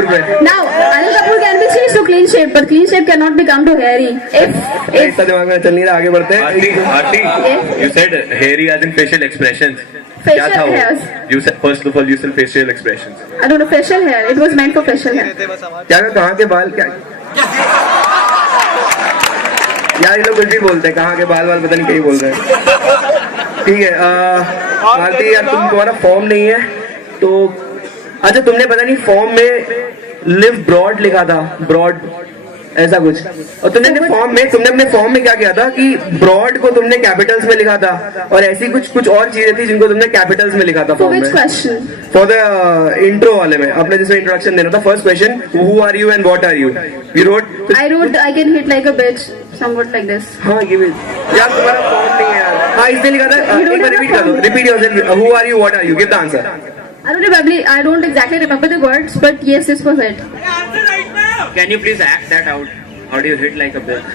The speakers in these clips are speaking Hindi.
कपूर पे। Now Anil Kapoor can be changed to clean shape, but clean shape cannot become to hairy. If इतना दिमाग में चल नहीं रहा, आगे बढ़ते हैं। Aarti, you said hairy as in facial expressions. Facial क्या था वो? hairs. You said first of all you said facial expressions. I don't know, facial hair. It was meant for facial hair. क्या कहाँ के बाल क्या यार, ये लोग कुछ भी बोलते हैं, कहाँ के बाल पता नहीं क्या बोल रहे हैं। ठीक है, आरती यार तुम्हारा फॉर्म नहीं है तो अच्छा, तुमने पता नहीं फॉर्म में लिव ब्रॉड लिखा था, ब्रॉड ऐसा कुछ, और तुमने अपने फॉर्म में क्या किया था कि ब्रॉड को तुमने कैपिटल्स में लिखा था और ऐसी कुछ और चीजें थी जिनको तुमने कैपिटल्स में लिखा था For फॉर्म which में। question? फॉर द इंट्रो वाले में, अपने जिसमें इंट्रोडक्शन देना था। First question, who are you and what are you? You wrote I wrote I can hit like a bitch, somewhat like this. हाँ, ये भी यार तुम्हारा फॉर्म नहीं है यार। हाँ, इसने लिखा था, एक बार रिपीट कर दो, repeat yourself, who are you, what are you, give the answer. I don't exactly remember the words, but yes, this was it. Can you please act that out? How do you hit like a bitch?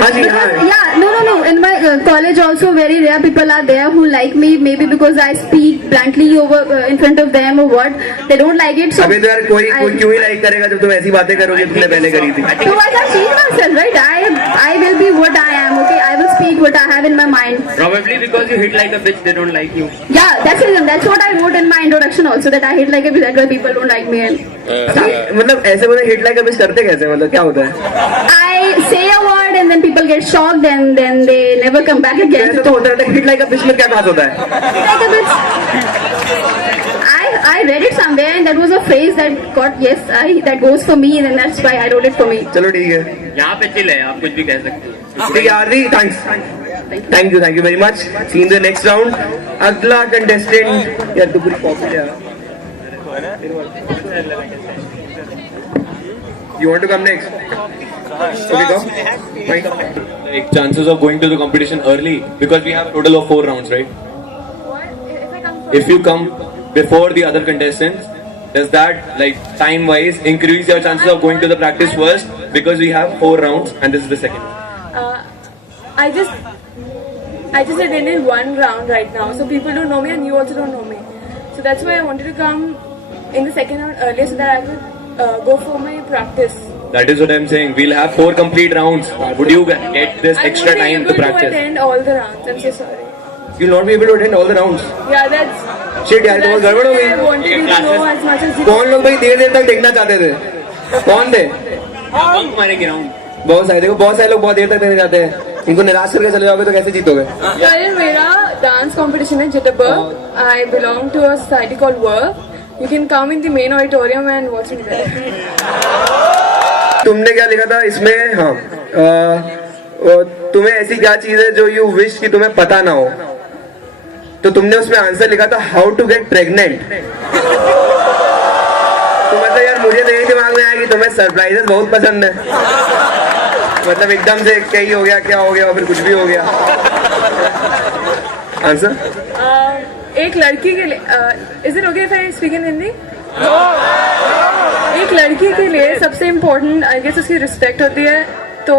हाँ जी, हाँ Yeah, no. In my college also, very rare people are there who like me. Maybe because I speak bluntly over in front of them or what. They don't like it. So अबे तो यार कोई क्यों ही लाइक करेगा जब तुम ऐसी बातें करोगे तुमने पहले करी थी। So I can change myself, right? I will be what I am. Okay, I will speak what I have in my mind. Probably because you hit like a bitch, they don't like you. Yeah, that's the reason. That's what I wrote in my introduction also, that I hit like a bitch. That's why people don't like me. मतलब ऐसे बोले हिट लाइक अभी करते कैसे, मतलब क्या होता है? I say a word and then people get shocked and then they never come back again. ऐसे तो होता रहता है, हिट लाइक अभी में क्या खास होता है? Like a bitch. I read it somewhere and that was a phrase that that goes for me and that's why I wrote it for me. चलो ठीक है, यहाँ पे चिल है, आप कुछ भी कह सकते हो। ठीक है Aarti, thank you very much. See in the next round. अगला कंटेस्टेंट यार, तो पूरी कॉपी है। You want to come next? Okay, go. Right. Like chances of going to the competition early because we have total of 4 rounds, right? If you come before the other contestants, does that like time wise increase your chances of going to the practice first because we have 4 rounds and this is the second? I just attended 1 round right now, so people don't know me and you also don't know me. So that's why I wanted to come in the second round earlier so that I could go for my practice. That is what I'm saying. We'll have 4 complete rounds. Would you get this extra time to I won't be able to practice? attend all the rounds. I'm so sorry. You'll not be able to attend all the rounds. Yeah, that's. Shit यार, बहुत गड़बड़ हो I गई। wanted you to know as much as you. कौन लोग भाई देर तक देखना चाहते थे? कौन थे? बंक मारेंगे राउंड। बहुत सारे, देखो बहुत सारे लोग बहुत देर तक देखने जाते हैं। इनको निराश करके चले जाओगे तो कैसे जीतोगे? कल मेरा डांस कंपटीशन है Jitterbug. I belong to a society called Work. You can come in the main auditorium and watch me there. तुमने क्या लिखा था इसमें? हाँ, तुम्हें ऐसी क्या चीज है जो यू विश कि तुम्हें पता ना हो, तो तुमने उसमें आंसर लिखा था हाउ टू गेट प्रेग्नेंट। तो मतलब यार मुझे तो यही दिमाग में आया कि तुम्हें सरप्राइजेस बहुत पसंद है, मतलब एकदम से कहीं हो गया, क्या हो गया, और फिर कुछ भी हो गया। आंसर एक लड़की के लिए is it okay if I speak in Hindi? एक लड़की के लिए सबसे इम्पोर्टेंट आई गेस उसकी रिस्पेक्ट होती है। तो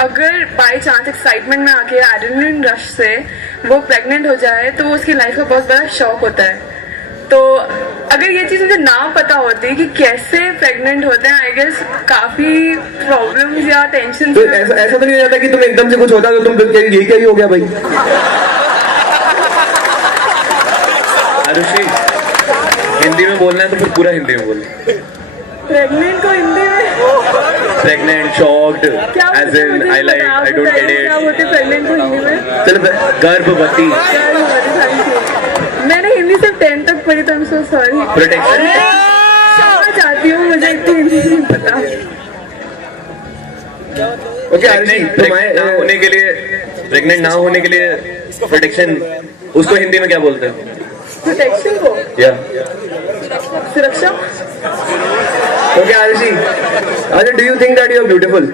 अगर बाई चांस एक्साइटमेंट में आके एड्रेनलिन रश से वो प्रेग्नेंट हो जाए तो वो उसकी लाइफ का बहुत बड़ा शौक होता है। तो अगर ये चीज़ मुझे ना पता होती कि कैसे प्रेग्नेंट होते हैं, आई गेस काफी प्रॉब्लम्स या टेंशन। तो ऐसा तो नहीं हो जाता कि तुम एकदम से कुछ होता तो तुम यही क्या ही हो गया भाई? आरुषि, हिंदी में बोलना है तो फिर पूरा हिंदी में बोलना। प्रेग्नेंट को हिंदी में pregnant, shocked, as in I like, I don't get it. क्या बोलते प्रेग्नेंट को हिंदी में? चलो गर्भवती। मैंने हिंदी सिर्फ 10 तक पढ़ी, तो I'm so sorry। प्रोटेक्शन समझ आती हूँ, मुझे इतनी हिंदी नहीं पता। ओके आरुषि, प्रेग्नेंट ना होने के लिए प्रोटेक्शन, उसको हिंदी में क्या बोलते हैं? प्रोटेक्शन को या सुरक्षा। ओके आरुषि, अच्छा do you think that you are beautiful?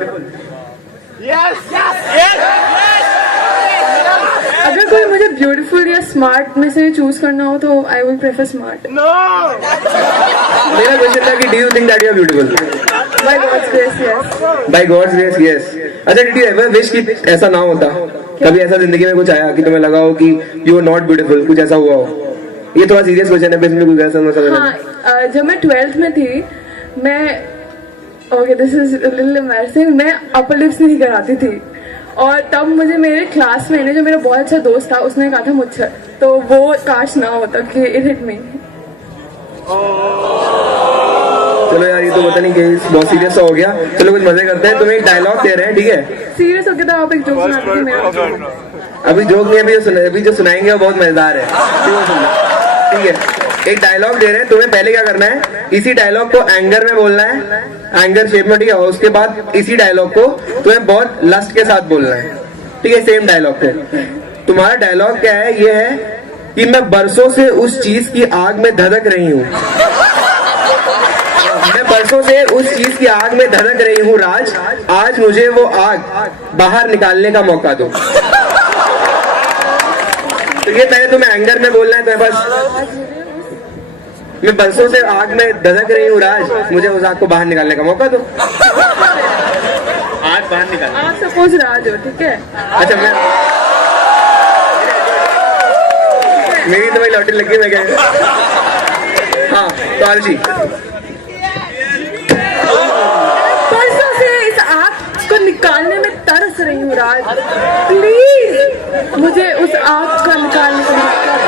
अगर कोई मुझे ब्यूटीफुल या स्मार्ट में से चूज करना हो तो आई विल प्रेफर स्मार्ट। मेरा क्वेश्चन था कि do you think that you are beautiful? By God's grace, yes. By God's grace, yes. अच्छा, डिड यू एवर विश कि ऐसा ना होता? कभी ऐसा जिंदगी में कुछ आया कि तुम्हें लगा हो कि यू आर नॉट ब्यूटीफुल, कुछ ऐसा हुआ हो? ये थोड़ा सीरियस क्वेश्चन है, इसमें कुछ ऐसा ना समझ। हाँ, जब मैं 12th में थी मैं okay this is little embarrassing, मैं अपर लिप्स नहीं कराती थी और तब मुझे मेरे क्लास में जो मेरा बहुत अच्छा दोस्त था उसने कहा था मुझसे, तो वो काश ना होता कि इट हिट मी। चलो यार, ये तो पता नहीं कि बहुत सीरियस हो गया। चलो कुछ मजे करते हैं। तुम्हें एक डायलॉग दे रहे हैं, ठीक है? सीरियस होके तो आप एक जोक सुनाते थे मेरा। अभी जोक नहीं, अभी जो सुनाएंगे वो बहुत मजेदार है, ठीक है? एक डायलॉग दे रहे हैं तुम्हें, पहले क्या करना है, इसी डायलॉग को एंगर में बोलना है, एंगर शेप में, ठीक है? और उसके बाद इसी डायलॉग को तुम्हें बहुत लस्ट के साथ बोलना है, ठीक है? सेम डायलॉग को। तुम्हारा डायलॉग क्या है? ये है कि मैं बरसों से उस चीज की आग में धधक रही हूँ, मैं बरसों से उस चीज की आग में धधक रही हूँ राज, आज मुझे वो आग बाहर निकालने का मौका दो। तो ये पहले तुम्हें एंगर में बोलना है, तो बस मैं बरसों से आग में धधक रही हूँ राज, मुझे उस आग को बाहर निकालने का मौका दो। आज बाहर निकाल। आप सपोज राज हो, ठीक है? अच्छा, मेरी तो भाई लॉटरी लगी, मैं क्या? हाँ, तो आरजी परसों से इस आग को निकालने में तरस रही हूँ राज, प्लीज मुझे उस आग का निकालने का मौका दो।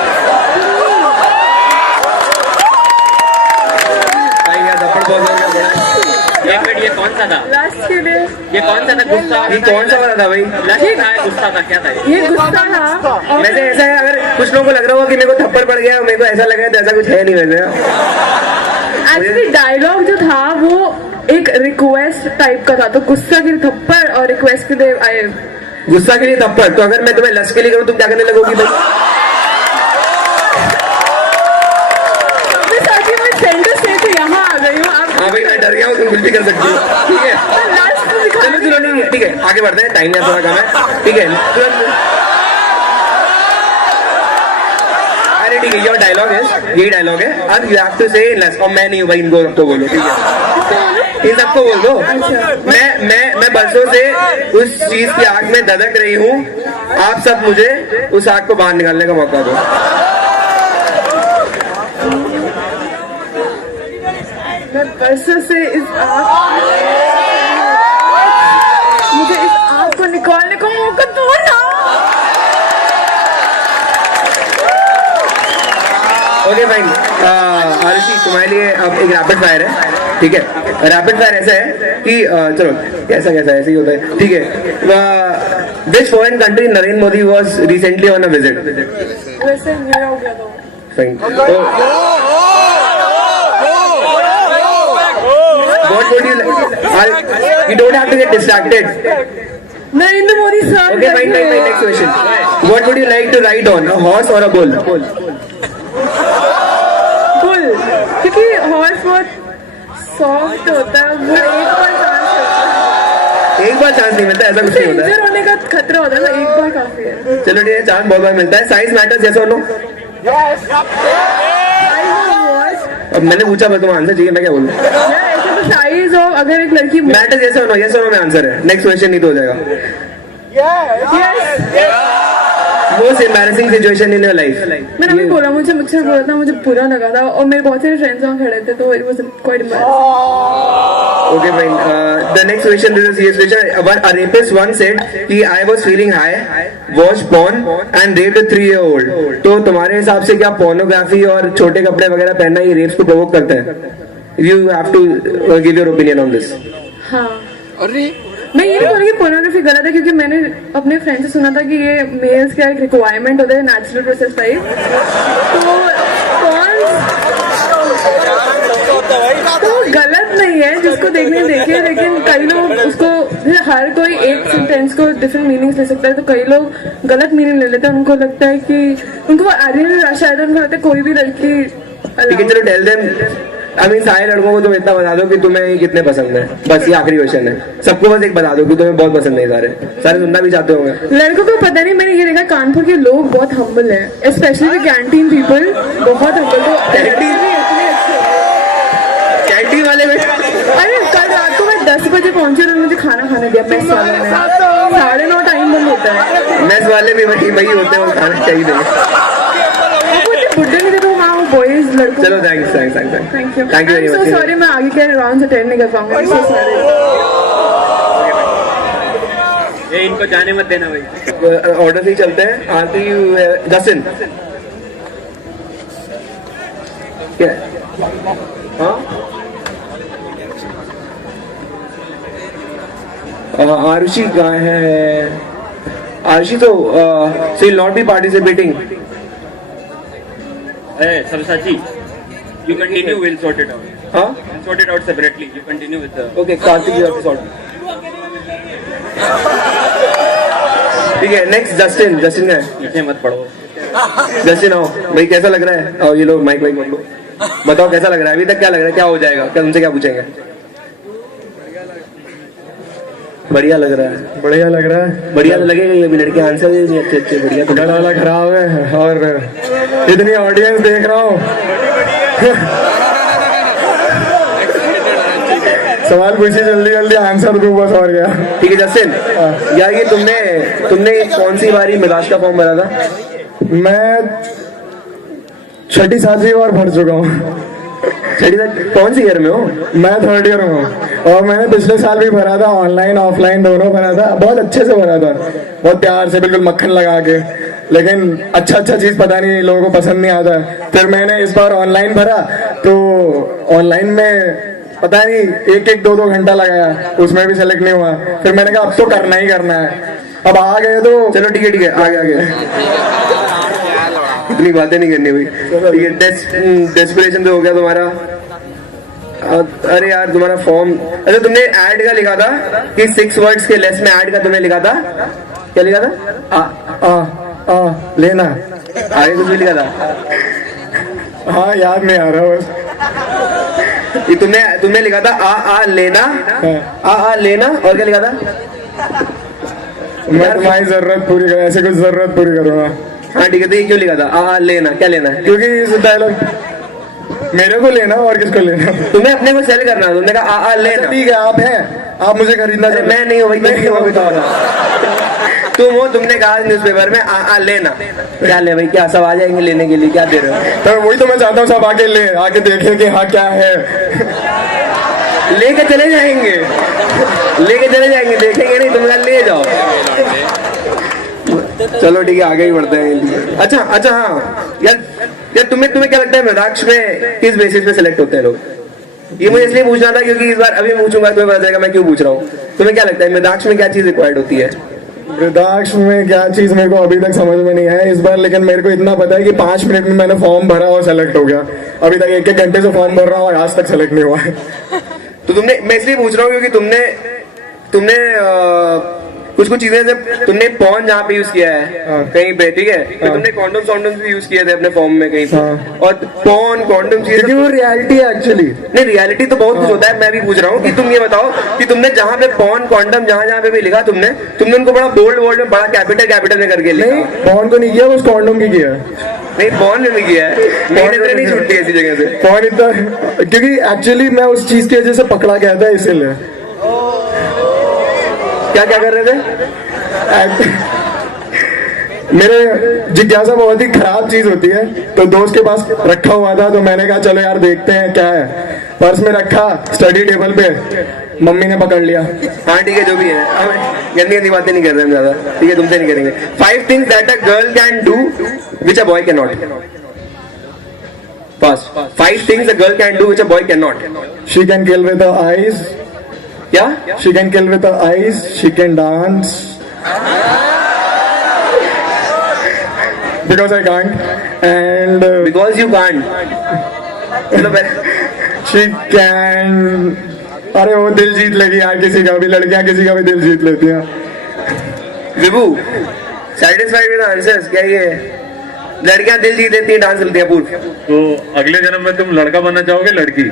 एक मिनट, ये कौन सा था? लास्ट के लिए ये कौन सा था? गुस्सा? ये कौन सा वाला था भाई? लस्ट था, गुस्सा था, क्या था? ये गुस्सा था। वैसे ऐसा है, अगर कुछ लोगों को लग रहा होगा कि मेरे को थप्पड़ पड़ गया, मेरे को ऐसा लगा तो ऐसा कुछ है नहीं वैसे। एक्चुअली डायलॉग जो था वो एक रिक्वेस्ट टाइप का था, तो गुस्सा के लिए थप्पड़ और रिक्वेस्ट के लिए आए। गुस्सा के लिए थप्पड़, तो अगर मैं तुम्हें लस्ट के लिए करूँ तुम क्या करने लगोगी भाई? सेंटर से तो यहाँ आ गई हूँ आप। हाँ भाई, मैं डर गया हूँ, तुम कुछ भी कर सकती हो, ठीक है? चलो चलो, नहीं है, ठीक है, आगे बढ़ते हैं, टाइम थोड़ा कम है, ठीक है? अरे ठीक है, योर डायलॉग है, यही डायलॉग है, अब यू हैव टू से लेस, और मैं नहीं हूँ भाई, इनको सबको बोलो, ठीक है? इन सबको बोल दो, मैं बरसों से उस चीज की आग में धधक रही हूँ, आप सब मुझे उस आग को बाहर निकालने का मौका दो। मैं बरसों से इस आग, मुझे इस आग को निकालने को मौका दो ना। ओके फाइन, आरुषि तुम्हारे लिए अब एक रैपिड फायर है, ठीक है? रैपिड फायर ऐसा है कि चलो, कैसा ऐसे ही होता है, ठीक है? Which foreign country Narendra Modi was recently on a visit? वैसे मेरा हो गया था। Fine, what would you like? You don't have to get distracted. Narendra Modi sir. Okay, fine. Next question. What would you like to ride on, a horse or a bull? Bull, क्योंकि हॉर्स बहुत सॉफ्ट होता है, वो एक बार चांस नहीं मिलता, ऐसा कुछ नहीं होता है। इंजर होने का खतरा होता है, तो एक बार काफी है। चलो ठीक है, चांस बहुत बार मिलता है। Size matters, yes or no? अब मैंने पूछा, मैं तुम्हें आंसर चाहिए, मैं क्या बोलूं? ऐसे तो साइज हो, अगर एक लड़की matters yes or no? Yes or no में आंसर है। नेक्स्ट क्वेश्चन नहीं तो हो जाएगा। Most embarrassing situation in your life? मैंने अभी बोला, मुझसे बोला था, मुझे बुरा लगा था और मेरे बहुत सारे फ्रेंड्स वहाँ खड़े थे, तो it was quite embarrassing. Okay, fine. The next question is a serious question. A rapist once said कि I was feeling high, watched porn and raped a 3-year-old. तो तुम्हारे हिसाब से क्या पोर्नोग्राफी और छोटे कपड़े वगैरह पहनना ये रेप्स को प्रोवोक करते हैं? You have to give your opinion on this. हाँ, मैं ये नहीं बोलूँगी पोर्नोग्राफी गलत है, क्योंकि मैंने अपने फ्रेंड से सुना था कि ये मेल्स का एक रिक्वायरमेंट होता है, नेचुरल प्रोसेस टाइप। तो गलत नहीं है, जिसको देखने देखे, लेकिन कई लोग उसको, हर कोई एक सेंटेंस को डिफरेंट मीनिंग्स ले सकता है, तो कई लोग गलत मीनिंग ले लेते हैं। उनको लगता है कि उनको एड्रेनलिन रश आया था, उनको लगता है कोई भी लड़की। ठीक है, चलो टेल देम, सारे लड़कों को तुम इतना बता दो कि तुम्हें ये कितने पसंद है, बस ये आखिरी क्वेश्चन है। सबको बस एक बता दो कि तुम्हें बहुत पसंद है। सारे सुनना भी चाहते होंगे। लड़कों को पता नहीं, मैंने ये देखा कानपुर के लोग बहुत हम्बल हैं, स्पेशली कैंटीन पीपल बहुत हम्बल। तो कैंटीन वाले में, अरे कल रात को मैं 10 बजे पहुंची और मुझे खाना खाने दिया मेस वालों ने। 9:30 टाइम बंद होता है। मेस वाले भी वही होते हैं, वो खाना चाहिए। बुढ़े नहीं थे, तो वहाँ बॉयज लड़कों चलो thanks thanks thanks thank you thank you very so much sorry मैं आगे के राउंड अटेंड नहीं कर पाऊंगा सो सॉरी ये इनको जाने मत देना भाई. ऑर्डर से ही चलते हैं. आरती जस्टिन क्या है? हाँ आरुषि कहाँ है? आरुषि तो she will not be participating. Hey, Sabyasachi, you continue. We'll sort it out. हाँ We'll sort it out separately. You continue with the. Okay Kartik you have to sort. ठीक है नेक्स्ट जस्टिन. जस्टिन का है. पीछे मत पढ़ो. जस्टिन आओ भाई. कैसा लग रहा है? आओ ये लो माइक वाइक लो. बताओ कैसा लग रहा है? अभी तक क्या लग रहा है? क्या हो जाएगा? क्या तुमसे क्या पूछेंगे? बढ़िया लग रहा है. बढ़िया लग रहा है. बढ़िया तो लगेगा ही. अभी लड़के आंसर दे रही हैं अच्छे अच्छे. बढ़िया तो गला वाला खराब है और इतनी ऑडियंस देख रहा हूँ. सवाल पूछिए जल्दी जल्दी आंसर दूँ बस और क्या. ठीक है जस्टिन यार ये तुमने कौन सी बारी मिराज का फॉर्म भरा था? मैं 6ठी-7वीं बार भर चुका हूँ. छठी तक कौन सी ईयर में हो? मैं 3rd ईयर में हूँ और मैंने पिछले साल भी भरा था. ऑनलाइन ऑफलाइन दोनों भरा था. बहुत अच्छे से भरा था. बहुत प्यार से बिल्कुल मक्खन लगा के. लेकिन अच्छा चीज पता नहीं लोगों को पसंद नहीं आता. फिर मैंने इस बार ऑनलाइन भरा तो ऑनलाइन में पता नहीं 1-2 घंटा लगाया. उसमें भी सेलेक्ट नहीं हुआ. फिर मैंने कहा अब तो करना ही करना है. अब आ गए तो चलो ठीक है आगे इतनी बातें नहीं करनी भाई. ठीक है डेस्पिरेशन तो हो गया तुम्हारा. अरे यार तुम्हारा फॉर्म. अच्छा तुमने ऐड का लिखा था कि 6 वर्ड्स के लेस में ऐड का तुमने लिखा था. क्या लिखा था? लेना. आगे कुछ भी लिखा था? हाँ याद नहीं आ रहा बस. ये तुमने लिखा था आ लेना. आ लेना और क्या लिखा था? मैं तुम्हारी जरूरत पूरी कर ऐसे कुछ जरूरत पूरी करूंगा. हाँ ठीक है. तो ये क्यों लिखा था आ लेना? क्या लेना है? क्योंकि इस डायलॉग मेरे को लेना और किसको लेना. तुम्हें अपने को सेल करना. तुमने कहा आ लेना. ठीक है आप हैं. आप मुझे खरीदना. अरे मैं नहीं हूँ भाई. मैं नहीं हूँ. तुम हो. तुमने कहा न्यूज़पेपर में आ लेना. क्या ले भाई? क्या सब आ जाएंगे लेने के लिए? क्या दे रहे हो? तो वही तो मैं चाहता हूँ सब आके ले आके देखें कि हाँ क्या है. लेके चले जाएंगे. देखेंगे नहीं. तुम ले जाओ. चलो ठीक है आगे ही बढ़ते हैं. अच्छा हाँ यार तुम्हें क्या लगता है मिराज में किस बेसिस पे सिलेक्ट होते हैं लोग? ये मुझे इसलिए पूछना था क्योंकि इस बार अभी पूछूंगा तुम्हें पता चलेगा मैं क्यों पूछ रहा हूँ. तुम्हें क्या लगता है मिराज में क्या चीज रिक्वायर्ड होती है? वृद्धाक्ष में क्या चीज मेरे को अभी तक समझ में नहीं है इस बार. लेकिन मेरे को इतना पता है कि 5 मिनट में मैंने फॉर्म भरा और सेलेक्ट हो गया. अभी तक 1-1 घंटे से फॉर्म भर रहा हूँ और आज तक सेलेक्ट नहीं हुआ है. तो मैं इसलिए पूछ रहा हूँ क्योंकि तुमने कुछ चीजें जब तुमने पॉन जहाँ पे यूज किया है कहीं पे. ठीक है. तो तुमने कॉन्डोम्स भी यूज किए थे अपने फॉर्म में कहीं पे. और पॉन कॉन्डोम क्योंकि वो रियलिटी है एक्चुअली. नहीं रियलिटी तो बहुत कुछ होता है. मैं भी पूछ रहा हूँ कि तुम ये बताओ कि तुमने जहाँ पे पॉन कॉन्डम जहाँ पे भी लिखा तुमने उनको बड़ा बोल्ड में बड़ा कैपिटल में करके लिखा. नहीं पॉन को नहीं किया बस कॉन्डोम की किया. नहीं पॉन में भी किया है. नहीं छूटती ऐसी जगह से पॉन इतना. क्योंकि एक्चुअली मैं उस चीज की वजह से पकड़ा गया था इसीलिए. क्या कर रहे थे? मेरे जिज्ञासा बहुत ही खराब चीज होती है. तो दोस्त के पास रखा हुआ था तो मैंने कहा चलो यार देखते हैं क्या है. पर्स में रखा स्टडी टेबल पे. मम्मी ने पकड़ लिया. हाँ ठीक है जो भी है. गंदी बातें नहीं कर रहे हम ज्यादा. ठीक है तुमसे नहीं करेंगे. 5 things that a girl can do which a boy cannot. Fast. 5 things a girl can do which a boy cannot. She can kill with her eyes. क्या? She can kill with her eyes. She can dance. Because I can't. And Because you can't. चलो she can. अरे वो दिल जीत लेगी यार किसी का भी. लड़कियां किसी का भी दिल जीत लेती हैं. विभू satisfied with the answers? क्या ये लड़कियां दिल जीत लेती हैं डांस करती हैं? पूर्व तो अगले जन्म में तुम लड़का बनना चाहोगे लड़की?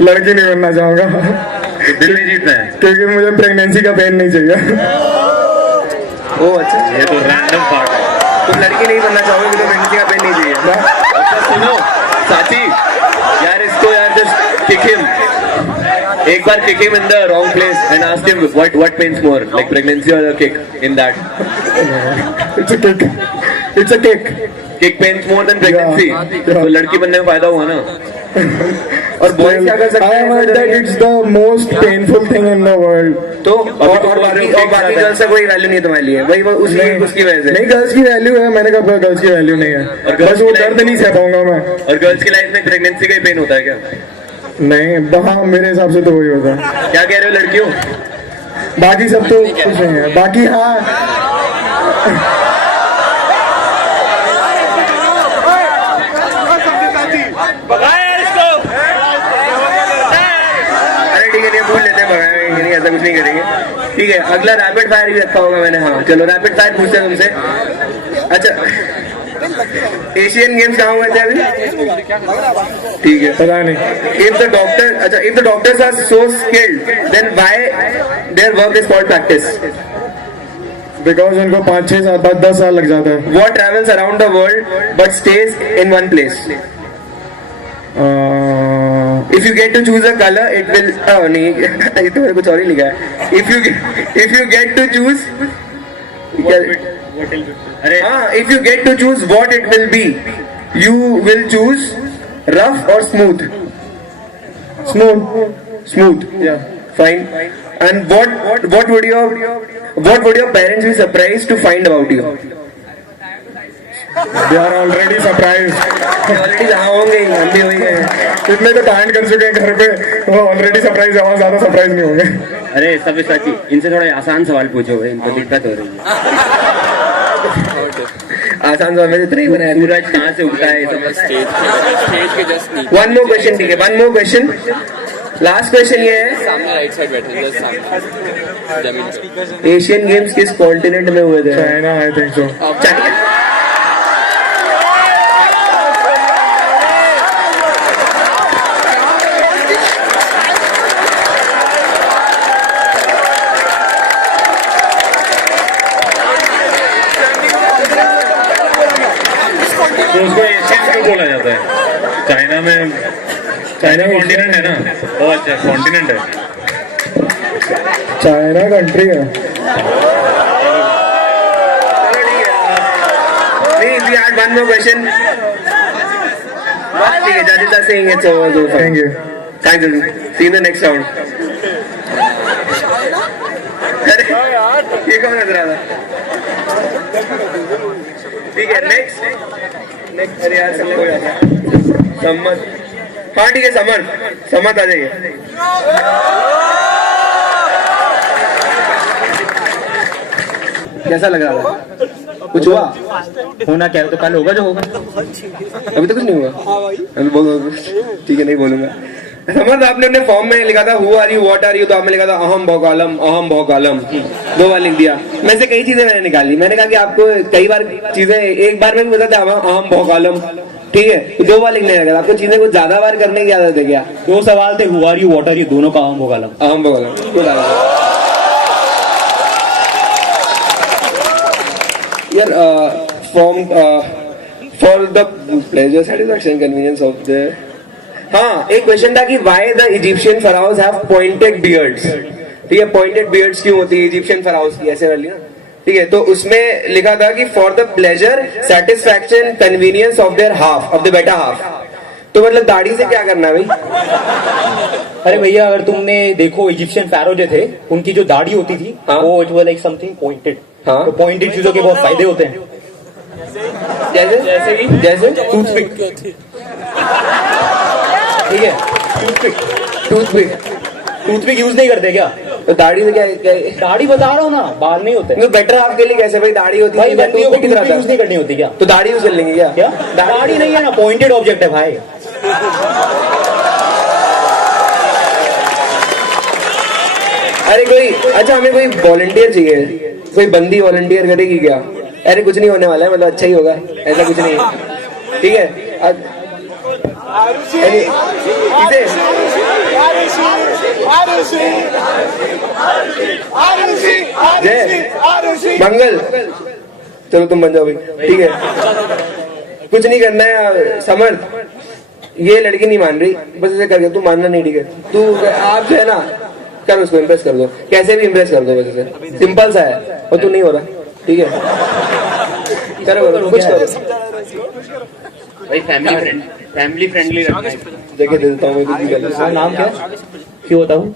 लड़की नहीं बनना चाहूंगा. तो दिल नहीं जीतना है. क्योंकि मुझे प्रेगनेंसी का पेन नहीं चाहिए. ओ अच्छा. ये तो रैंडम पार्ट है. तुम लड़की नहीं बनना चाहोगे तो प्रेगनेंसी का पेन नहीं चाहिए. अच्छा सुनो साथी यार इसको यार जस्ट kick him. एक बार kick him in the wrong place and ask him what pains more, like pregnancy or a kick in that. It's a kick. It's a kick. kick pains more than pregnancy. तो लड़की बनने में फायदा हुआ ना. और बॉयज क्या कर सकते I हैं? heard that it's the most painful thing in the world. तो और बाकी गर्ल्स का कोई वैल्यू नहीं है तुम्हारे लिए, वही उसकी वजह से. नहीं, गर्ल्स की वैल्यू है, मैंने कहा गर्ल्स की वैल्यू नहीं है, बस वो दर्द नहीं सह पाऊंगा मैं. और गर्ल्स की लाइफ में प्रेगनेंसी का ही पेन होता है क्या? नहीं, हाँ मेरे हिसाब से तो वही होता है. क्या कह रहे हो लड़कियों? बाकी सब तो कुछ नहीं है. बाकी हाँ, अरे ठीक है, नहीं भूल लेते हैं, भगाएंगे नहीं, ऐसा कुछ नहीं करेंगे. ठीक है, अगला रैपिड फायर भी रखा होगा मैंने. हाँ चलो रैपिड फायर पूछते हैं तुमसे. अच्छा, एशियन गेम्स कहाँ हुए थे अभी? ठीक है, पता नहीं. if the doctors are so skilled, then why their work is called practice? Because उनको 5, 6, 7, 8, 10 साल लग जाता है. What travels around the world but stays in one place? If you get to choose a color, it will. नहीं, ये तो मेरे कुछ और ही लिखा है. If you get to choose. अरे हाँ, if you get to choose what it will be, you will choose rough or smooth. Smooth. Yeah. Fine. And what would your parents be surprised to find about you? They are already surprised. Already हाँ होंगे ही, हम भी हो ही गए हैं. इतने तो कांड कर चुके हैं घर पे, वो ऑलरेडी सरप्राइज है, और ज्यादा सरप्राइज नहीं होंगे. अरे सब साथी, इनसे थोड़ा आसान सवाल पूछो भाई, इनको दिक्कत हो रही है. आसान सवाल में इतना ही बनाया. सूरज कहाँ से उगता है ये सब पता है? One more question, ठीक है, one more question. Last question ये है, एशियन गेम्स किस कॉन्टिनेंट में हुए थे? China, I think so. तो उसको एशियन क्यों बोला जाता है? चाइना में कॉन्टिनेंट है ना. ओ अच्छा, कॉन्टिनेंट है. चाइना कंट्री है. We had one more question. ठीक है, judges are saying it's over. So Thank you. Thank you. See you in the next round. अरे ये कौन नजर आ रहा? ठीक है, नेक्स्ट. अरे यार सबको याद है. सम्मत. हाँ ठीक है, सम्मत आ जाइए. कैसा लग रहा था? कुछ हुआ? होना क्या है तो कल होगा जो होगा. अभी तो कुछ नहीं हुआ. अभी बोल. ठीक है, नहीं बोलूंगा. समझ, आपने अपने फॉर्म में लिखा था who are you what are you, तो आपने लिखा था अहम भौकालम. 2 बार लिख दिया. मैं से कई चीजें मैंने निकाली. मैंने कहा कि आपको कई बार चीजें एक बार में भी बताते अहम भौकालम. ठीक है, तो 2 बार लिखने लगा. आपको चीजें कुछ ज्यादा बार करने की आदत है क्या? 2 सवाल थे, who are you what are you, दोनों का अहम भौकालम. अहम भौकालम. यार for the pleasure, satisfaction, convenience of the. हाँ, एक क्वेश्चन था कि why the Egyptian pharaohs have pointed beards. ठीक है, पॉइंटेड बियर्ड्स क्यों होती है इजिप्शियन फराओज की? ऐसे वाली ना. ठीक है, तो उसमें लिखा था कि for the pleasure, satisfaction, convenience of their half, of the better half. तो मतलब दाढ़ी से क्या करना है भाई? अरे भैया, अगर तुमने देखो इजिप्शियन फैरो जो थे, उनकी जो दाढ़ी होती थी, हाँ? वो it was like something pointed. हाँ? तो पॉइंटेड चीजों के बहुत फायदे होते हैं. जैसे टूथपिक. ठीक है, टूथपिक यूज नहीं करते क्या? तो दाढ़ी से क्या? दाढ़ी बता रहा हूँ ना, बाल नहीं होते. तो बेटर हाफ के लिए कैसे भाई? दाढ़ी होती भाई है, बंदियों को टूथपिक यूज नहीं करनी होती क्या? तो दाढ़ी यूज कर लेंगे क्या? क्या दाढ़ी नहीं है ना, पॉइंटेड ऑब्जेक्ट है भाई. अरे कोई, अच्छा हमें कोई वॉलंटियर चाहिए, कोई बंदी वॉलंटियर करेगी क्या? अरे कुछ नहीं होने वाला है, मतलब अच्छा ही होगा, ऐसा कुछ नहीं है. ठीक है, मंगल, चलो तुम बन जाओ भाई. ठीक है, कुछ नहीं करना है. समर्थ, ये लड़की नहीं मान रही, बस ऐसे करके. तू मानना नहीं, ठीक है? तू आप जो है ना, कर उसको इम्प्रेस कर दो, कैसे भी इम्प्रेस कर दो, बस ऐसे सिंपल सा है. और तू नहीं हो रहा. ठीक है, करो कुछ करो. भाई फैमिली फ्रेंडली रखना है। जगह दे देता हूँ मैं कुछ भी कर हाँ, नाम क्या है? क्यों बताऊं?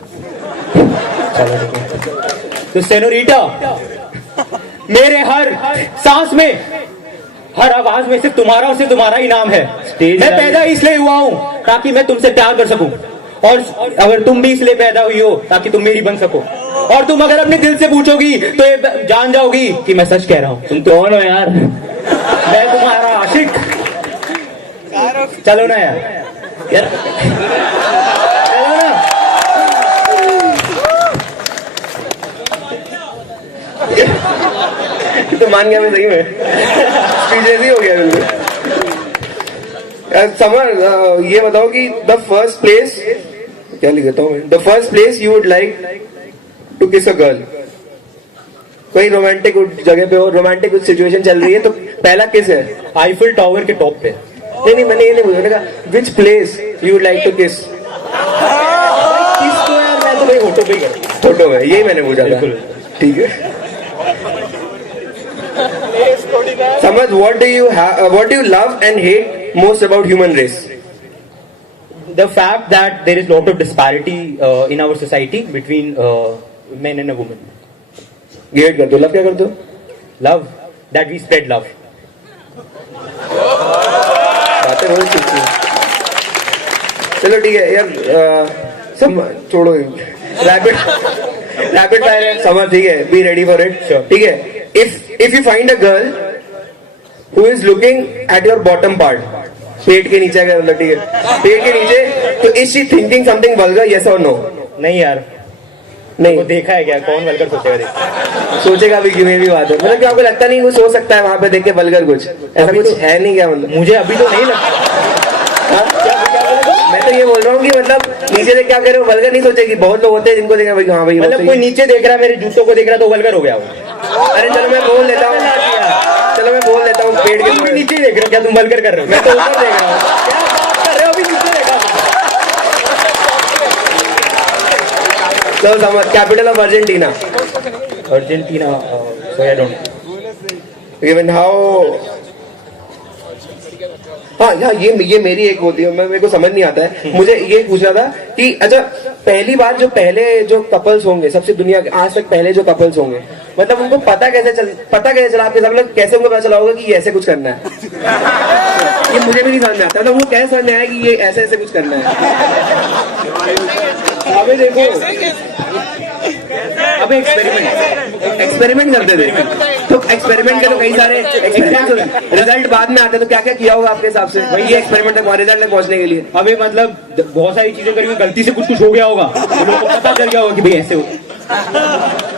चलो ठीक है। तो सेनोरिटा, मेरे हर सांस में, हर आवाज में सिर्फ तुम्हारा और सिर्फ तुम्हारा ही नाम है। मैं पैदा इसलिए हुआ हूँ ताकि मैं तुमसे प्यार कर सकूं, और अगर तुम भी इसलिए पैदा हुई हो ताकि तुम मेरी बन सको, और तुम अगर अपने दिल से पूछोगी तो ये जान जाओगी कि मैं सच कह रहा हूँ। तुम कौन हो यार? मैं तुम्हारा आशिक। चलो ना यार, यार चलो ना। तो मान गया मैं सही में, स्पीचलेस ही हो गया बिल्कुल। समर, ये बताओ कि द फर्स्ट प्लेस, क्या लिख देता हूँ मैं, the first place you would like to kiss a girl. कोई रोमांटिक जगह पे हो, रोमांटिक कुछ सिचुएशन चल रही है, तो पहला किस है? आईफिल टावर के टॉप पे। नहीं, मैंने ये नहीं पूछा, मैंने कहा which place you would like to kiss. Kiss तो यार मैं तो भाई फोटो पे ही करता फोटो में, यही मैंने पूछा था। बिल्कुल। ठीक है। समझ, what do you love and hate most about human race? The fact that there is lot of disparity in our society between men and a woman. ये hate करते हो, love क्या करते हो? Love, that we spread love. बातें बहुत अच्छी हैं। चलो ठीक है यार, छोड़ो रैपिड फायर है। समझ, ठीक है, be ready for it. Sure. ठीक है, if you find a girl who is looking at your bottom part, पेट के नीचे का, मतलब ठीक है, पेट के नीचे, तो is she thinking something vulgar, yes or no? नहीं यार, नहीं वो देखा है क्या? कौन वल्गर सोचेगा? देख, सोचेगा भी क्यों, ये भी बात है। मतलब क्या आपको लगता नहीं कुछ हो सकता है वहां पे देख के वल्गर कुछ ऐसा अभी कुछ तो- है नहीं क्या? मतलब मुझे अभी तो नहीं लगता। मैं तो ये बोल रहा हूँ कि मतलब नीचे देख क्या कह रहे हो, वल्गर नहीं सोचेगी। बहुत लोग होते हैं जिनको देखा भाई, हाँ भाई मतलब कोई नीचे देख रहा है, मेरे जूतों को देख रहा है तो वल्गर हो गया वो। अरे चलो मैं बोल देता हूँ, पेट तुम भी के नीचे ही देख रहे हो क्या? तुम वल्गर कर रहे हो? मैं तो ऊपर देख रहा हूँ। क्या बात कर रहे हो? अभी नीचे देखा। चलो समझ, capital of Argentina. Argentina, so I don't. Even how, हाँ यार, ये मेरी एक होती है, मेरे को समझ नहीं आता है। मुझे ये पूछना था कि अच्छा, पहली बार जो पहले जो कपल्स होंगे सबसे दुनिया के आज तक पहले जो कपल्स होंगे, मतलब उनको पता कैसे चला आपके साथ, मतलब कैसे उनको पता चला होगा कि ये ऐसे कुछ करना है? ये मुझे भी नहीं समझ में आता, मतलब उनको कैसे समझ में आया कि ये ऐसे कुछ करना है? अबे देखो, अबे एक्सपेरिमेंट करते थे, तो एक्सपेरिमेंट के तो कई सारे रिजल्ट बाद में आते, तो क्या क्या किया होगा आपके हिसाब से भाई ये एक्सपेरिमेंट तक, रिजल्ट तक पहुंचने के लिए? अबे मतलब बहुत सारी चीजें करी हुई, गलती से कुछ हो गया होगा, तो लोगों को पता चल गया होगा कि भाई ऐसे हो।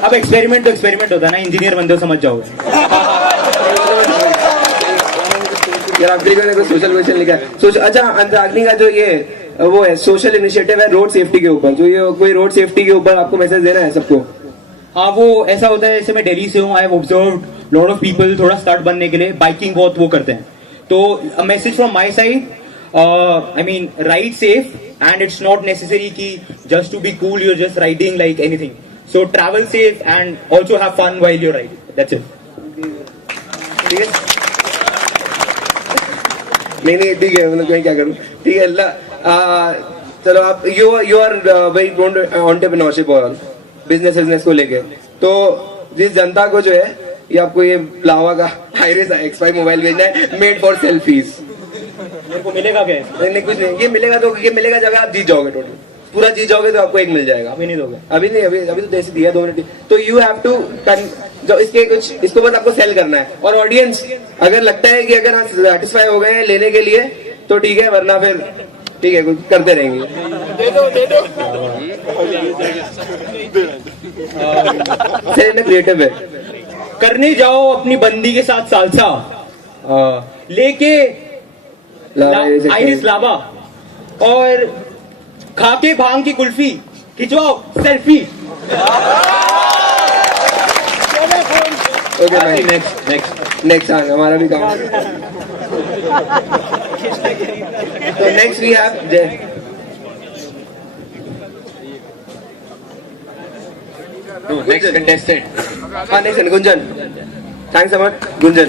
अब एक्सपेरिमेंट तो एक्सपेरिमेंट होता है ना, इंजीनियर बनते हो समझ जाओगे। यार आपके लिए सोशल क्वेश्चन लिखा है। अच्छा, अंतराग्नि का जो ये वो है सोशल इनिशिएटिव है रोड सेफ्टी के ऊपर, जो ये कोई रोड सेफ्टी के ऊपर आपको मैसेज देना है सबको। हाँ, वो ऐसा होता है, जैसे मैं दिल्ली से हूँ, I have observed lot of people थोड़ा स्टार्ट बनने के लिए बाइकिंग बहुत वो करते हैं, तो message from my side, I mean ride safe, and it's not necessary कि just to be cool you are just riding like anything, so travel safe and also have fun while you riding, that's it. ठीक है, नहीं ठीक है, मतलब मैं क्या करूँ, ठीक है। चलो आप यू आर वेरी एंटरप्रेन्योरशिप और बिजनेस को लेके, तो जिस जनता को जो है ये आपको ये लावा का हाईरेस X5 मोबाइल भेजना है, मेड फॉर सेल्फीज। मेरे को मिलेगा क्या? नहीं कुछ नहीं, ये मिलेगा तो ये मिलेगा जब आप जीत जाओगे, टोटल पूरा जीत जाओगे तो आपको एक मिल जाएगा। अभी नहीं दोगे? अभी नहीं, अभी तो जैसे दिया 2 मिनट, तो यू हैव टू जो इसके कुछ, इसको बस आपको सेल करना है, और ऑडियंस अगर लगता है कि अगर आप सेटिस्फाई हो गए हैं लेने के लिए तो ठीक है, वरना फिर ठीक है कुछ करते रहेंगे। क्रिएटिव है, करने जाओ अपनी बंदी के साथ सालसा, लेके आइरिस लावा, और खाके भांग की कुल्फी, खिंचवाओ सेल्फी। ओके भाई, नेक्स्ट हमारा भी काम। तो नेक्स्ट वी हैव जय। नेक्स्ट कंटेस्टेंट, हाँ नेक्स्ट गुंजन। थैंक्स अमर, गुंजन।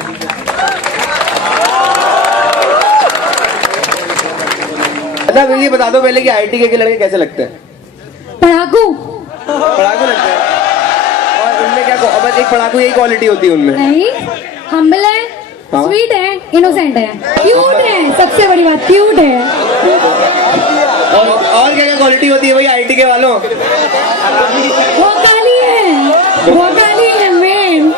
अच्छा अब ये बता दो पहले कि IIT के लड़के कैसे लगते हैं? पढ़ाकू पढ़ाकू लगते हैं। और उनमें क्या बस एक पढ़ाकू यही क्वालिटी होती है उनमें? नहीं, हम्बल है, हाँ। स्वीट है, इनोसेंट है, क्यूट है, सबसे बड़ी बात क्यूट है। और क्या क्या क्वालिटी होती है भाई IIT के वालों? भोकाली है मेन।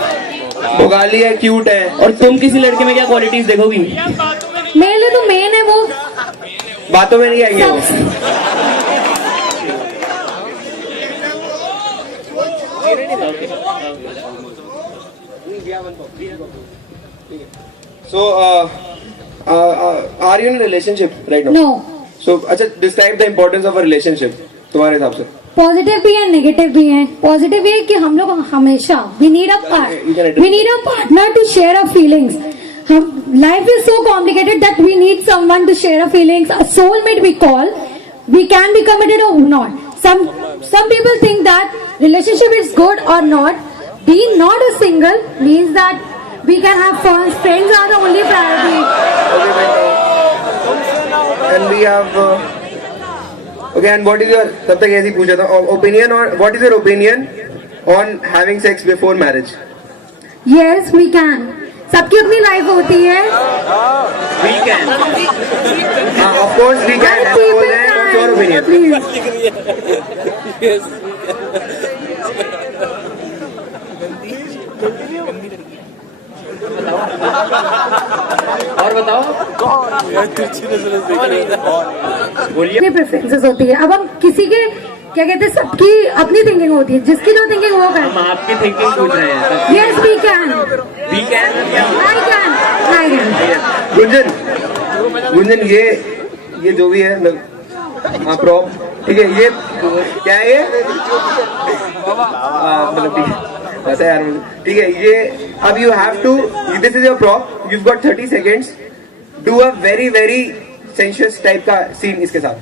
भोगाली है, क्यूट है। और तुम किसी लड़के में क्या क्वालिटीज देखोगी? मेरे लिए तो मेन है वो। बातों में नहीं आएंगे वो। So, are you in a relationship right now? No, So, अच्छा describe the importance of a relationship तुम्हारे हिसाब से। पॉजिटिव भी है, नेगेटिव भी है। पॉजिटिव ये है कि हम लोग हमेशा we need a partner to share a feelings. हम life is so complicated that we need someone to share a feelings, a soulmate we call. We can be committed or not. Some people think that relationship is good or not. Being not a single means that we can have fun. Friends are the only priority. And we have okay, and what is your तब तक ऐसे ही पूछा था opinion on what is your opinion on having sex before marriage? Yes, we can. सबकी अपनी लाइफ होती है। We can. Of course we can. ऐसा बोल रहे हैं, what's your opinion? और बताओ। बोलिए। प्रेफरेंसेस होती है। अब हम किसी के क्या कहते हैं, सबकी अपनी थिंकिंग होती है, जिसकी जो थिंकिंग वो हम कर। आपकी थिंकिंग पूछ रहे हैं। Yes we can, We can. I can. Gunjan ये जो भी है प्रॉप, ठीक है, ये क्या है ये मतलब ठीक है पता है यार मुझे, ठीक है ये अब you have to, this is your prop, you got 30 seconds, do a very very sensuous type का सीन इसके साथ,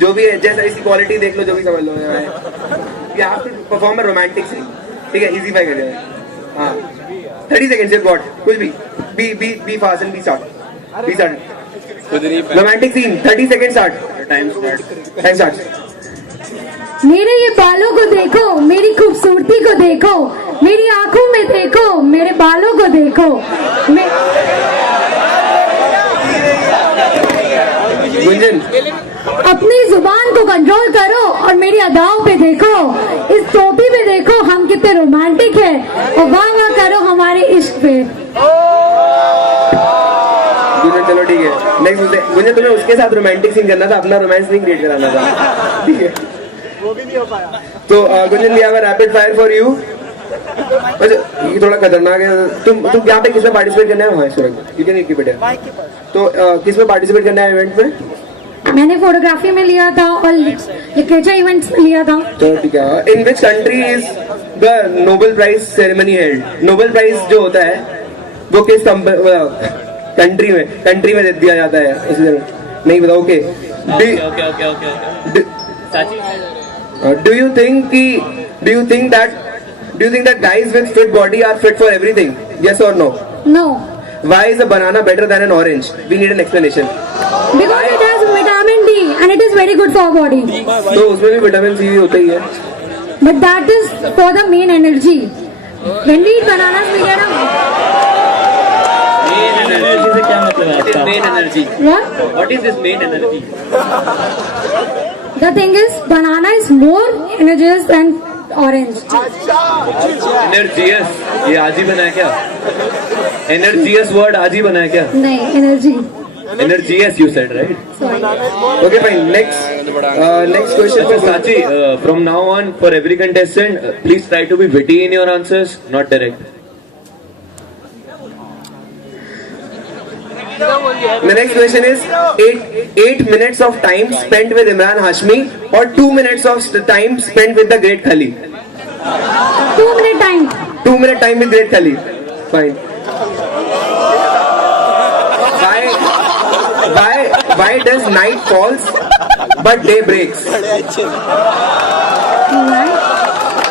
जो भी है, जैसा इसकी क्वालिटी देख लो, जो भी समझ लो, you have to perform a romantic scene, ठीक है, इजी फाई कर जाए। हाँ 30 seconds यू गॉट, कुछ भी be fast and be start romantic scene 30 seconds start, time start. मेरे ये बालों को देखो, मेरी खूबसूरती को देखो, मेरी आंखों में देखो, मेरे बालों को देखो। गुंजन अपनी जुबान को कंट्रोल करो और मेरी अदाओं पे देखो, इस टोपी पे देखो हम कितने रोमांटिक है, और वाह वाह करो हमारे इश्क पे। गुंजन चलो ठीक है, नेक्स्ट गुंजन तुम्हें उसके साथ रोमांटिक सीन करना था, अपना रोमांस नहीं क्रिएट कराना था, ठीक है। तो Gunjan we have a rapid fire for you. अच्छा ये थोड़ा खतरनाक है, तुम यहाँ पे किसमें पार्टिसिपेट करना है? हाँ सुरंग, यू कैन कीप इट। तो किसमें पार्टिसिपेट करना है इवेंट में? मैंने फोटोग्राफी में लिया था और लिटरेचर इवेंट्स में लिया था। तो ठीक है, in which country is the Nobel prize ceremony held? Nobel prize जो होता है वो किस कंट्री में दे दिया जाता है? इसी तरह नहीं बताओ। Okay do you think that guys with fit body are fit for everything? Yes or no? No, Why is a banana better than an orange? We need an explanation. because it has vitamin D and it is very good for our body. तो उसमें भी विटामिन सी होता ही है। But that is for the main energy. When we eat bananas, we get a energy से क्या मतलब है आपका? Main energy. what? What is this main energy? The thing is, banana is more energized than orange. एनर्जियस, ये आज ही बना है क्या? एनर्जियस वर्ड आज ही बना है क्या? नहीं, energy. Energious you said right? Sorry. Okay fine. Next question for Sachi, from now on for every contestant, please try to be witty in your answers, not direct. The next question is 8 minutes of time spent with Imran Hashmi or 2 minutes of time spent with the Great Khali? 2-minute time. 2 minute time with Great Khali. Fine. Why does night falls but day breaks?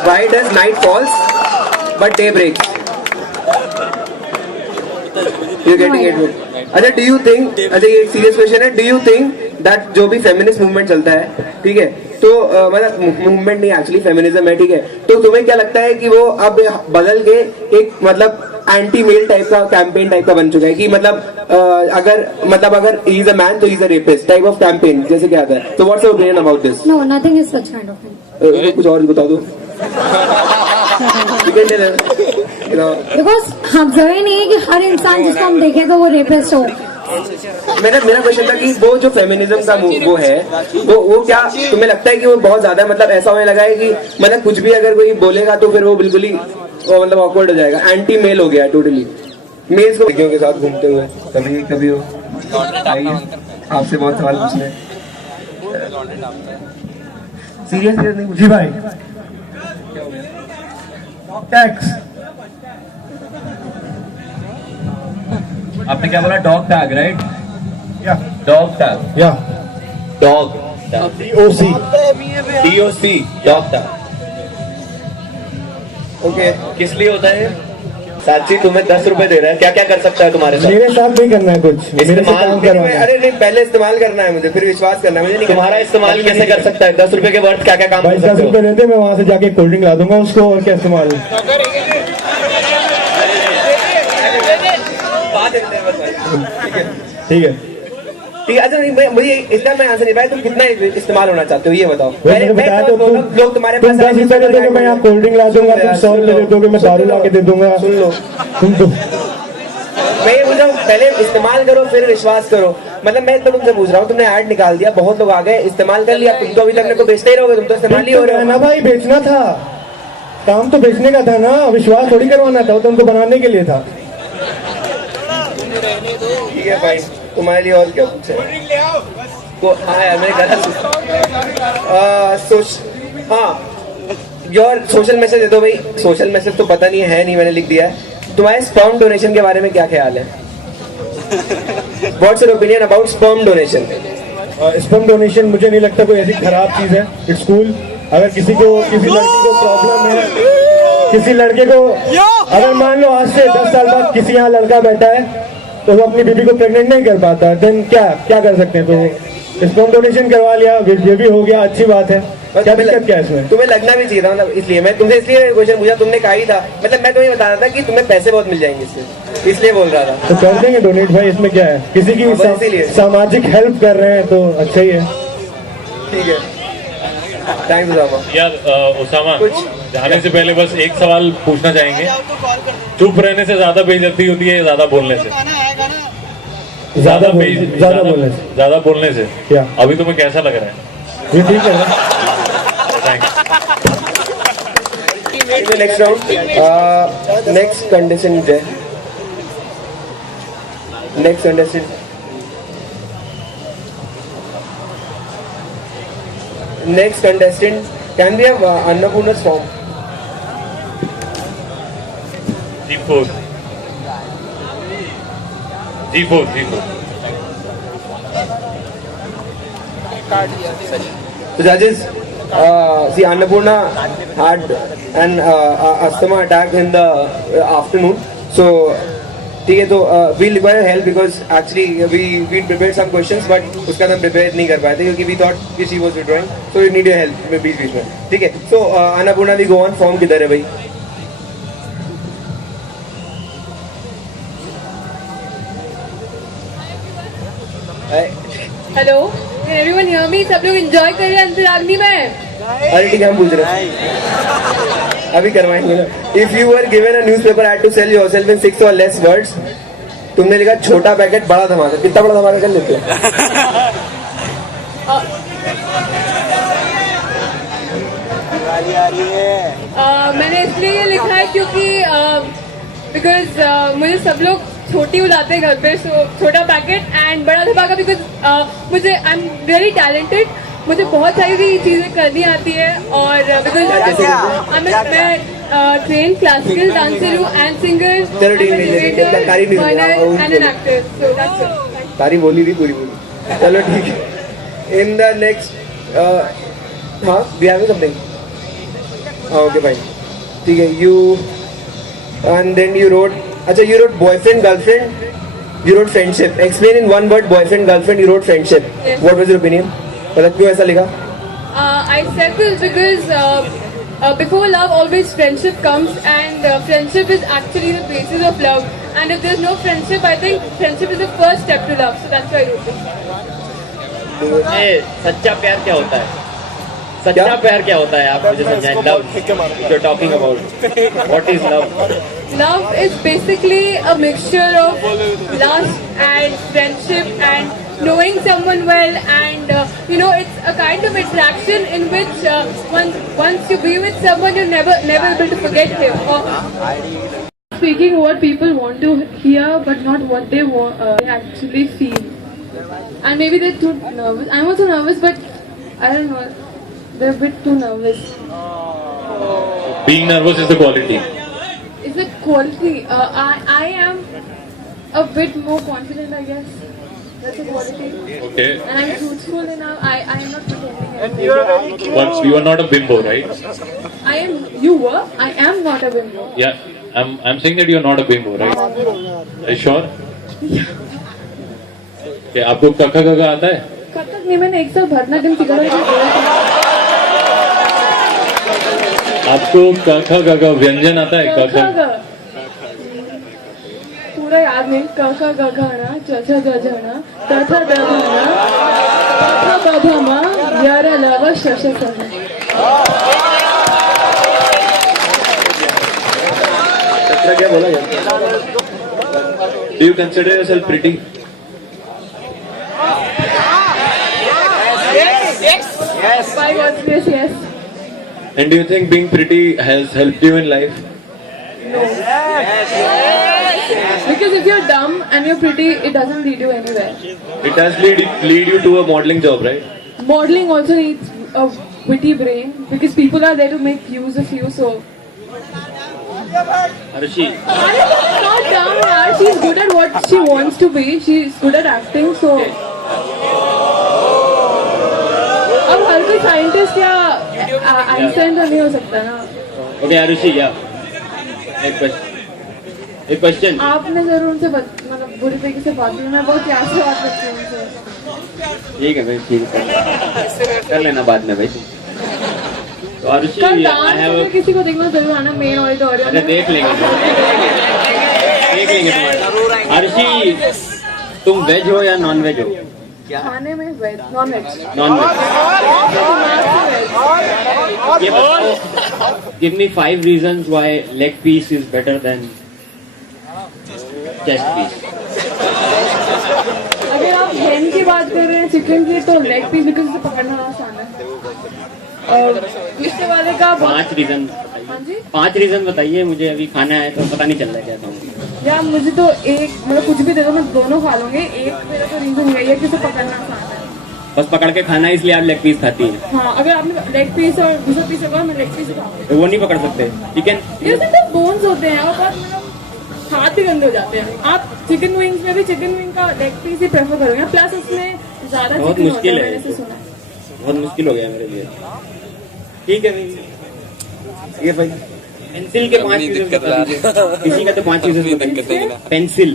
Why does night falls but day breaks? You're getting it. अच्छा डू यू थिंक, अच्छा ये एक सीरियस क्वेश्चन है, डू यू थिंक दैट जो भी फेमिनिस्ट मूवमेंट चलता है, ठीक है, तो मतलब मूवमेंट नहीं एक्चुअली फेमिनिज्म है, ठीक है, तो तुम्हें क्या लगता है कि वो अब बदल के एक मतलब एंटी मेल टाइप का कैंपेन टाइप का बन चुका है कि अगर ही इज अ मैन तो he is a rapist type of campaign जैसे क्या आता है, तो what's your opinion about this? No, nothing is such kind of thing. कुछ और भी बता दो। Because हम जरूरी नहीं है कि हर इंसान जिसको हम देखें तो वो रेपिस्ट हो. मेरा क्वेश्चन था कि वो जो फेमिनिज्म का वो है वो क्या तुम्हें लगता है कि वो बहुत ज्यादा मतलब ऐसा होने लगा है कि मतलब कुछ भी अगर कोई बोलेगा तो फिर वो बिल्कुल ही वो मतलब ऑकवर्ड हो जाएगा, एंटी मेल हो गया टोटली, मेल्स को लड़कियों के साथ घूमते हुए कभी हो? आइए आपसे बहुत सवाल पूछने हैं। सीरियस नहीं जी भाई, टैक्स आपने क्या बोला? Dog tag, right? या डॉग टैग, या dog DOC DOC, dog tag. Okay, किस लिए होता है? साची तुम्हें 10 रुपए दे रहा है, क्या क्या कर सकता है तुम्हारे साथ? मेरे साथ नहीं करना है कुछ, मेरे से काम करवाना है। अरे नहीं, पहले इस्तेमाल करना है मुझे, फिर विश्वास करना है मुझे। नहीं तुम्हारा इस्तेमाल कैसे कर सकता है? 10 रुपए के वर्थ क्या क्या काम भाई कर 10 सकते हो? रुपए देते, मैं वहां से जाके कोल्ड ड्रिंक ला दूंगा उसको, और क्या इस्तेमाल। ठीक है, ठीक है। अच्छा नहीं, मुझे इसका मैं आंसर नहीं पाया, तुम कितना इस्तेमाल होना चाहते हो ये बताओ। मैंने बताया तो लोग तुम्हारे तुम पास 10 रुपए दे दोगे, मैं यहाँ कोल्ड ड्रिंक ला दूंगा, तुम 100 रुपए दे दोगे, मैं दारू ला के दे दूंगा। सुन लो, तुम तो मैं ये पूछ रहा हूँ, पहले इस्तेमाल करो फिर विश्वास करो। मतलब मैं तो तुमसे पूछ रहा हूँ, तुमने ऐड निकाल दिया, बहुत लोग आ गए, इस्तेमाल कर लिया, तुम तो अभी तक मेरे को बेचते ही रहोगे, तुम तो इस्तेमाल ही हो रहे हो ना भाई, बेचना था, काम तो बेचने का था ना, विश्वास थोड़ी करवाना था, वो तो उनको बनाने के लिए था। ठीक है भाई, तुम्हारे लिए और क्या पूछे को? हाँ यार मैंने गलत योर सोशल मैसेज दे दो भाई। सोशल मैसेज तो पता नहीं है नहीं, मैंने लिख दिया है। तुम्हारे स्पर्म डोनेशन के बारे में क्या ख्याल है? What's your opinion about sperm donation? Sperm donation मुझे नहीं लगता कोई ऐसी खराब चीज है, इट्स कूल। अगर किसी लड़की को प्रॉब्लम है, किसी लड़के को अगर मान लो आज से 10 साल बाद किसी यहाँ लड़का बैठा है तो वो अपनी बीबी को प्रेग्नेंट नहीं कर पाता, देन क्या कर सकते हैं? तो स्पर्म डोनेशन करवा लिया, ये भी हो गया, अच्छी बात है, क्या दिक्कत क्या है इसमें? तुम्हें लगना भी चाहिए था, मतलब इसलिए मैं तुमसे इसलिए क्वेश्चन पूछा, तुमने कहा ही था, मतलब मैं तुम्हें बता रहा था कि तुम्हें पैसे बहुत मिल जाएंगे इससे, इसलिए बोल रहा था। तो कर देंगे डोनेट भाई, इसमें क्या है? किसी की सामाजिक हेल्प कर रहे हैं तो अच्छा ही है। ठीक है, थैंक्स उसामा। यार उसामा, कुछ जाने से पहले बस एक सवाल पूछना चाहेंगे, चुप रहने से ज्यादा बेइज्जती होती है ज्यादा बोलने से? ज्यादा बोलने से क्या? अभी तुम्हें कैसा लग रहा है? ये ठीक है ना? Thanks. Next round, next contestant है, next contestant can we have Annapurna's form? G4. So judges, see Annapurna had an asthma attack in the afternoon, so ठीक है, तो we require help because actually we prepare some questions but उसका हम प्रिपेयर नहीं कर पाए थे क्योंकि वी थॉट कि she was withdrawing, so we need your help बीच में। ठीक है, सो Annapurna we go on, form किधर है भाई? Hello, everyone hear me? सब लोग एंजॉय कर रहे हैं अंतराग्नि में? अरे ठीक है, हम पूछ रहे हैं, अभी करवाएंगे ना। If you were given a newspaper had to sell yourself in 6 or less words, तुमने लिखा छोटा पैकेट बड़ा धमाका, कितना बड़ा धमाका कर लेते हो? मैंने इसलिए ये लिखा है क्योंकि बिकॉज मुझे सब लोग छोटी बुलाते हैं घर पे, सो छोटा पैकेट एंड बड़ा धमाका बिकॉज मुझे आई एम रियली टैलेंटेड, मुझे बहुत सारी चीजें करनी आती है और बिकॉज मैं ट्रेन क्लासिकल डांसर हूँ and singer and an actor, so that's it. तारी बोली थी, पूरी बोली, चलो ठीक है। इन द नेक्स्ट हाँ we have something, okay fine, ठीक है। You and then you wrote, अच्छा you wrote boyfriend girlfriend You wrote friendship. Explain in one word, boyfriend, girlfriend. You wrote friendship. Yes. What was your opinion? मतलब क्यों ऐसा लिखा? I said this because before love, always friendship comes, and friendship is actually the basis of love. And if there's no friendship, I think friendship is the first step to love. So that's why I wrote this. सच्चा प्यार क्या होता है? सच्चा प्यार क्या होता है? आप मुझे समझाएं. Love. You're talking about. What is love? Love is basically a mixture of lust and friendship and knowing someone well, and it's a kind of attraction in which once you be with someone, you're never able to forget him. Speaking what people want to hear, but not what they actually feel. And maybe they're too nervous. I'm also nervous, but I don't know. They're a bit too nervous. Being nervous is the quality. Is it quality? I am a bit more confident, I guess. That's a quality. Okay. And I'm truthful enough. I am not pretending anything. But you are not a bimbo, right? I am not a bimbo. Yeah. I'm saying that you are not a bimbo, right? Are you sure? Okay. आपको कखा कखा आता है? कथक नहीं, मैंने एक साल भरतनाट्यम सीखा था. आपको कखा कखा व्यंजन आता है? कखा पूरा याद नहीं. कखा गघाना, चचा जझाना, तथा दधाना, तथा बभमा, यारा लावा शशसना. क्या बोला यार? Do you consider yourself pretty? By God's grace, yes. And do you think being pretty has helped you in life? Because if you're dumb and you're pretty, it doesn't lead you anywhere. It does lead you to a modeling job, right? Modeling also needs a witty brain because people are there to make use of you. So, Arshi. not dumb, yaar. She's good at what she wants to be. She's good at acting. So, अब हर कोई साइंटिस्ट या आइंस्टाइन तो नहीं हो सकता ना. Okay, Arushi, yeah. एक क्वेश्चन. आपने जरूर उनसे मतलब बुरी तरीके से बात की. मैं बहुत प्यार से बात करती हूँ उनसे. ठीक है भाई, ठीक है. कर लेना बाद में भाई. तो आरुषि, कल I डांस have में किसी को देखना जरूर आना मेन ऑडिटोरियम अच्छा में. देख लेंगे तुम्हारे. आरुषि, तुम वेज हो या नॉन वेज हो? खाने में veg, non veg. Non veg. ये बताओ, give me 5 reasons why leg piece is better than chest piece. अगर आप हेन की बात कर रहे हैं, चिकन की, तो लेग पीस बिकॉज इसे पकड़ना आसान है. और पिछले वाले का 5 रीजन. हाँ जी. 5 रीजन बताइए. मुझे अभी खाना है तो पता नहीं चल रहा क्या खाऊंगी. या मुझे तो एक मतलब कुछ भी दे दो, मैं दोनों खा लूंगी. एक मेरा तो रीजन यही है कि उसे पकड़ना आसान है. बस पकड़ के खाना है इसलिए आप लेग पीस खाती हैं. हाँ, अगर आपने लेग पीस और दूसरा पीस होगा, मैं लेग पीस खाऊंगी. तो वो नहीं पकड़ सकते. चिकन ये उसमें तो बोन्स होते हैं और बहुत मतलब हाथ भी गंदे हो जाते हैं. आप चिकन विंग्स में भी चिकन विंग का लेग पीस ही प्रेफर करोगे. प्लस उसमें ज्यादा बहुत चिकन होता मुश्किल है, है. मैंने ऐसे सुना है. बहुत मुश्किल हो गया मेरे लिए. ठीक है भाई. ये भाई पेंसिल के 5 यूजेस बता दीजिए. किसी का तो 5 यूजेस बताइए. पेंसिल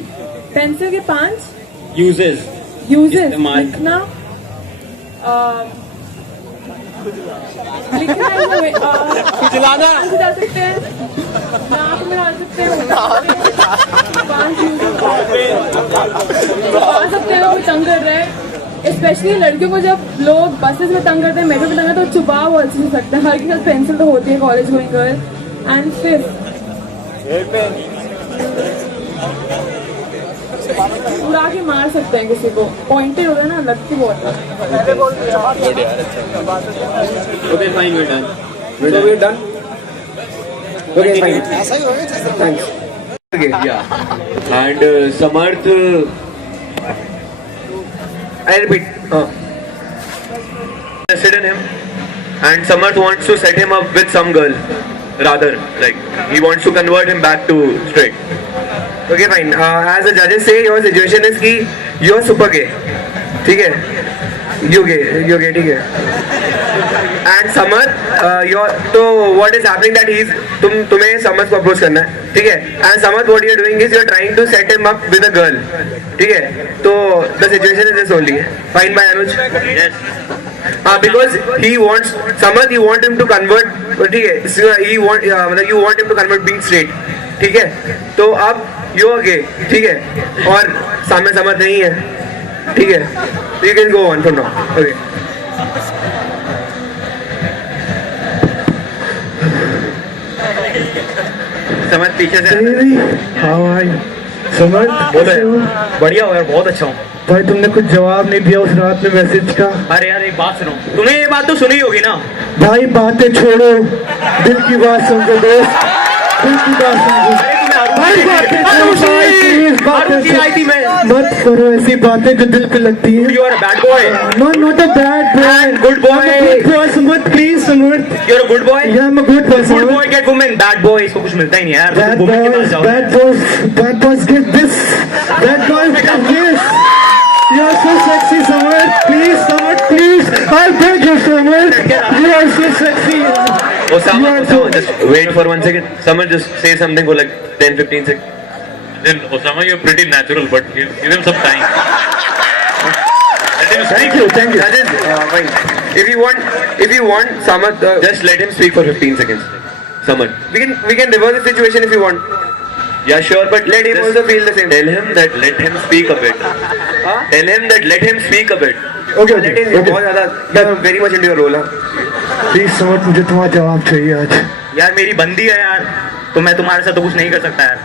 पेंसिल के 5 यूजेस. यूजेस लिखना. लिखना जा सकते हैं, नाक में डाल सकते हैं, 5 सकते हैं. कोई तंग कर रहा है, स्पेशली लड़कियों को जब लोग बसेस में तंग करते हैं, मेट्रो में तंग करते हैं, तो छुपा वो अच्छे से सकते हैं. हर के साथ पेंसिल तो होती है कॉलेज गोइंग गर्ल. एंड फिर उड़ा के मार सकते हैं किसी को. पॉइंटेड हो गया ना, लगती बहुत है. Okay fine, we done. So we're done. Okay, fine. Thanks. Okay. Yeah. And Samarth, I repeat. interested in him, and Samarth wants to set him up with some girl. Rather, like he wants to convert him back to straight. Okay, fine. As the judges say, your situation is कि you are super gay. ठीक है? योगे ठीक है. एंड समर योर तो what is happening that he is तुम्हें समर को अप्रोच करना है ठीक है. And Summer what you are doing is you are trying to set him up with a girl ठीक है. तो the situation is this only. Fine bye Anuj. Because he wants Summer you want him to convert ठीक है. ही वांट मतलब you want him to convert being straight ठीक है. तो अब यू ओके ठीक है और सामने समर नहीं है ठीक है. You can go on from now. Okay समझ पीछे से हाँ भाई समझ बोलो. बढ़िया हो यार, बहुत अच्छा हूँ. भाई तुमने कुछ जवाब नहीं दिया उस रात में मैसेज का. अरे यार एक बात सुनो, तुम्हें ये बात तो सुनी होगी ना. भाई बातें छोड़ो, दिल की बात समझो दोस्त, दिल की बात समझो. भाई बातें छोड़ो भाई, प्लीज बातें आई थी मैं. मत करो ऐसी बातें जो दिल पे लगती है. You are a bad boy. No, not a bad boy. Good boy. I'm a good boy, Samut. Please, Samut. You are a good boy. Yeah, I'm a good person. Good boy get women, bad boy इसको कुछ मिलता ही नहीं यार. Bad वुमेन के पास जाओ. bad boys get this. Bad boys get this. You're so sexy, Samut. Please, Samut, please. I'll beg you, Samut. You are so sexy. Osama, You are so- just wait for 1 second. Someone just say something for like 10-15 seconds. Then Osama, you're pretty natural, but give him some time. Let him Thank speak. you, thank you. that is fine. If you want Samar Just let him speak for 15 seconds. Someone. we can reverse the situation if you want. Yeah, sure, but Let him just also feel the same. Tell him that let him speak a bit. Tell him that let him speak a bit. Okay, Let okay, him okay. बहुत ज़्यादा very much into your role. Please, Samut, मुझे तुम्हारा जवाब चाहिए आज. यार मेरी बंदी है यार, तो मैं तुम्हारे साथ तो कुछ नहीं कर सकता यार.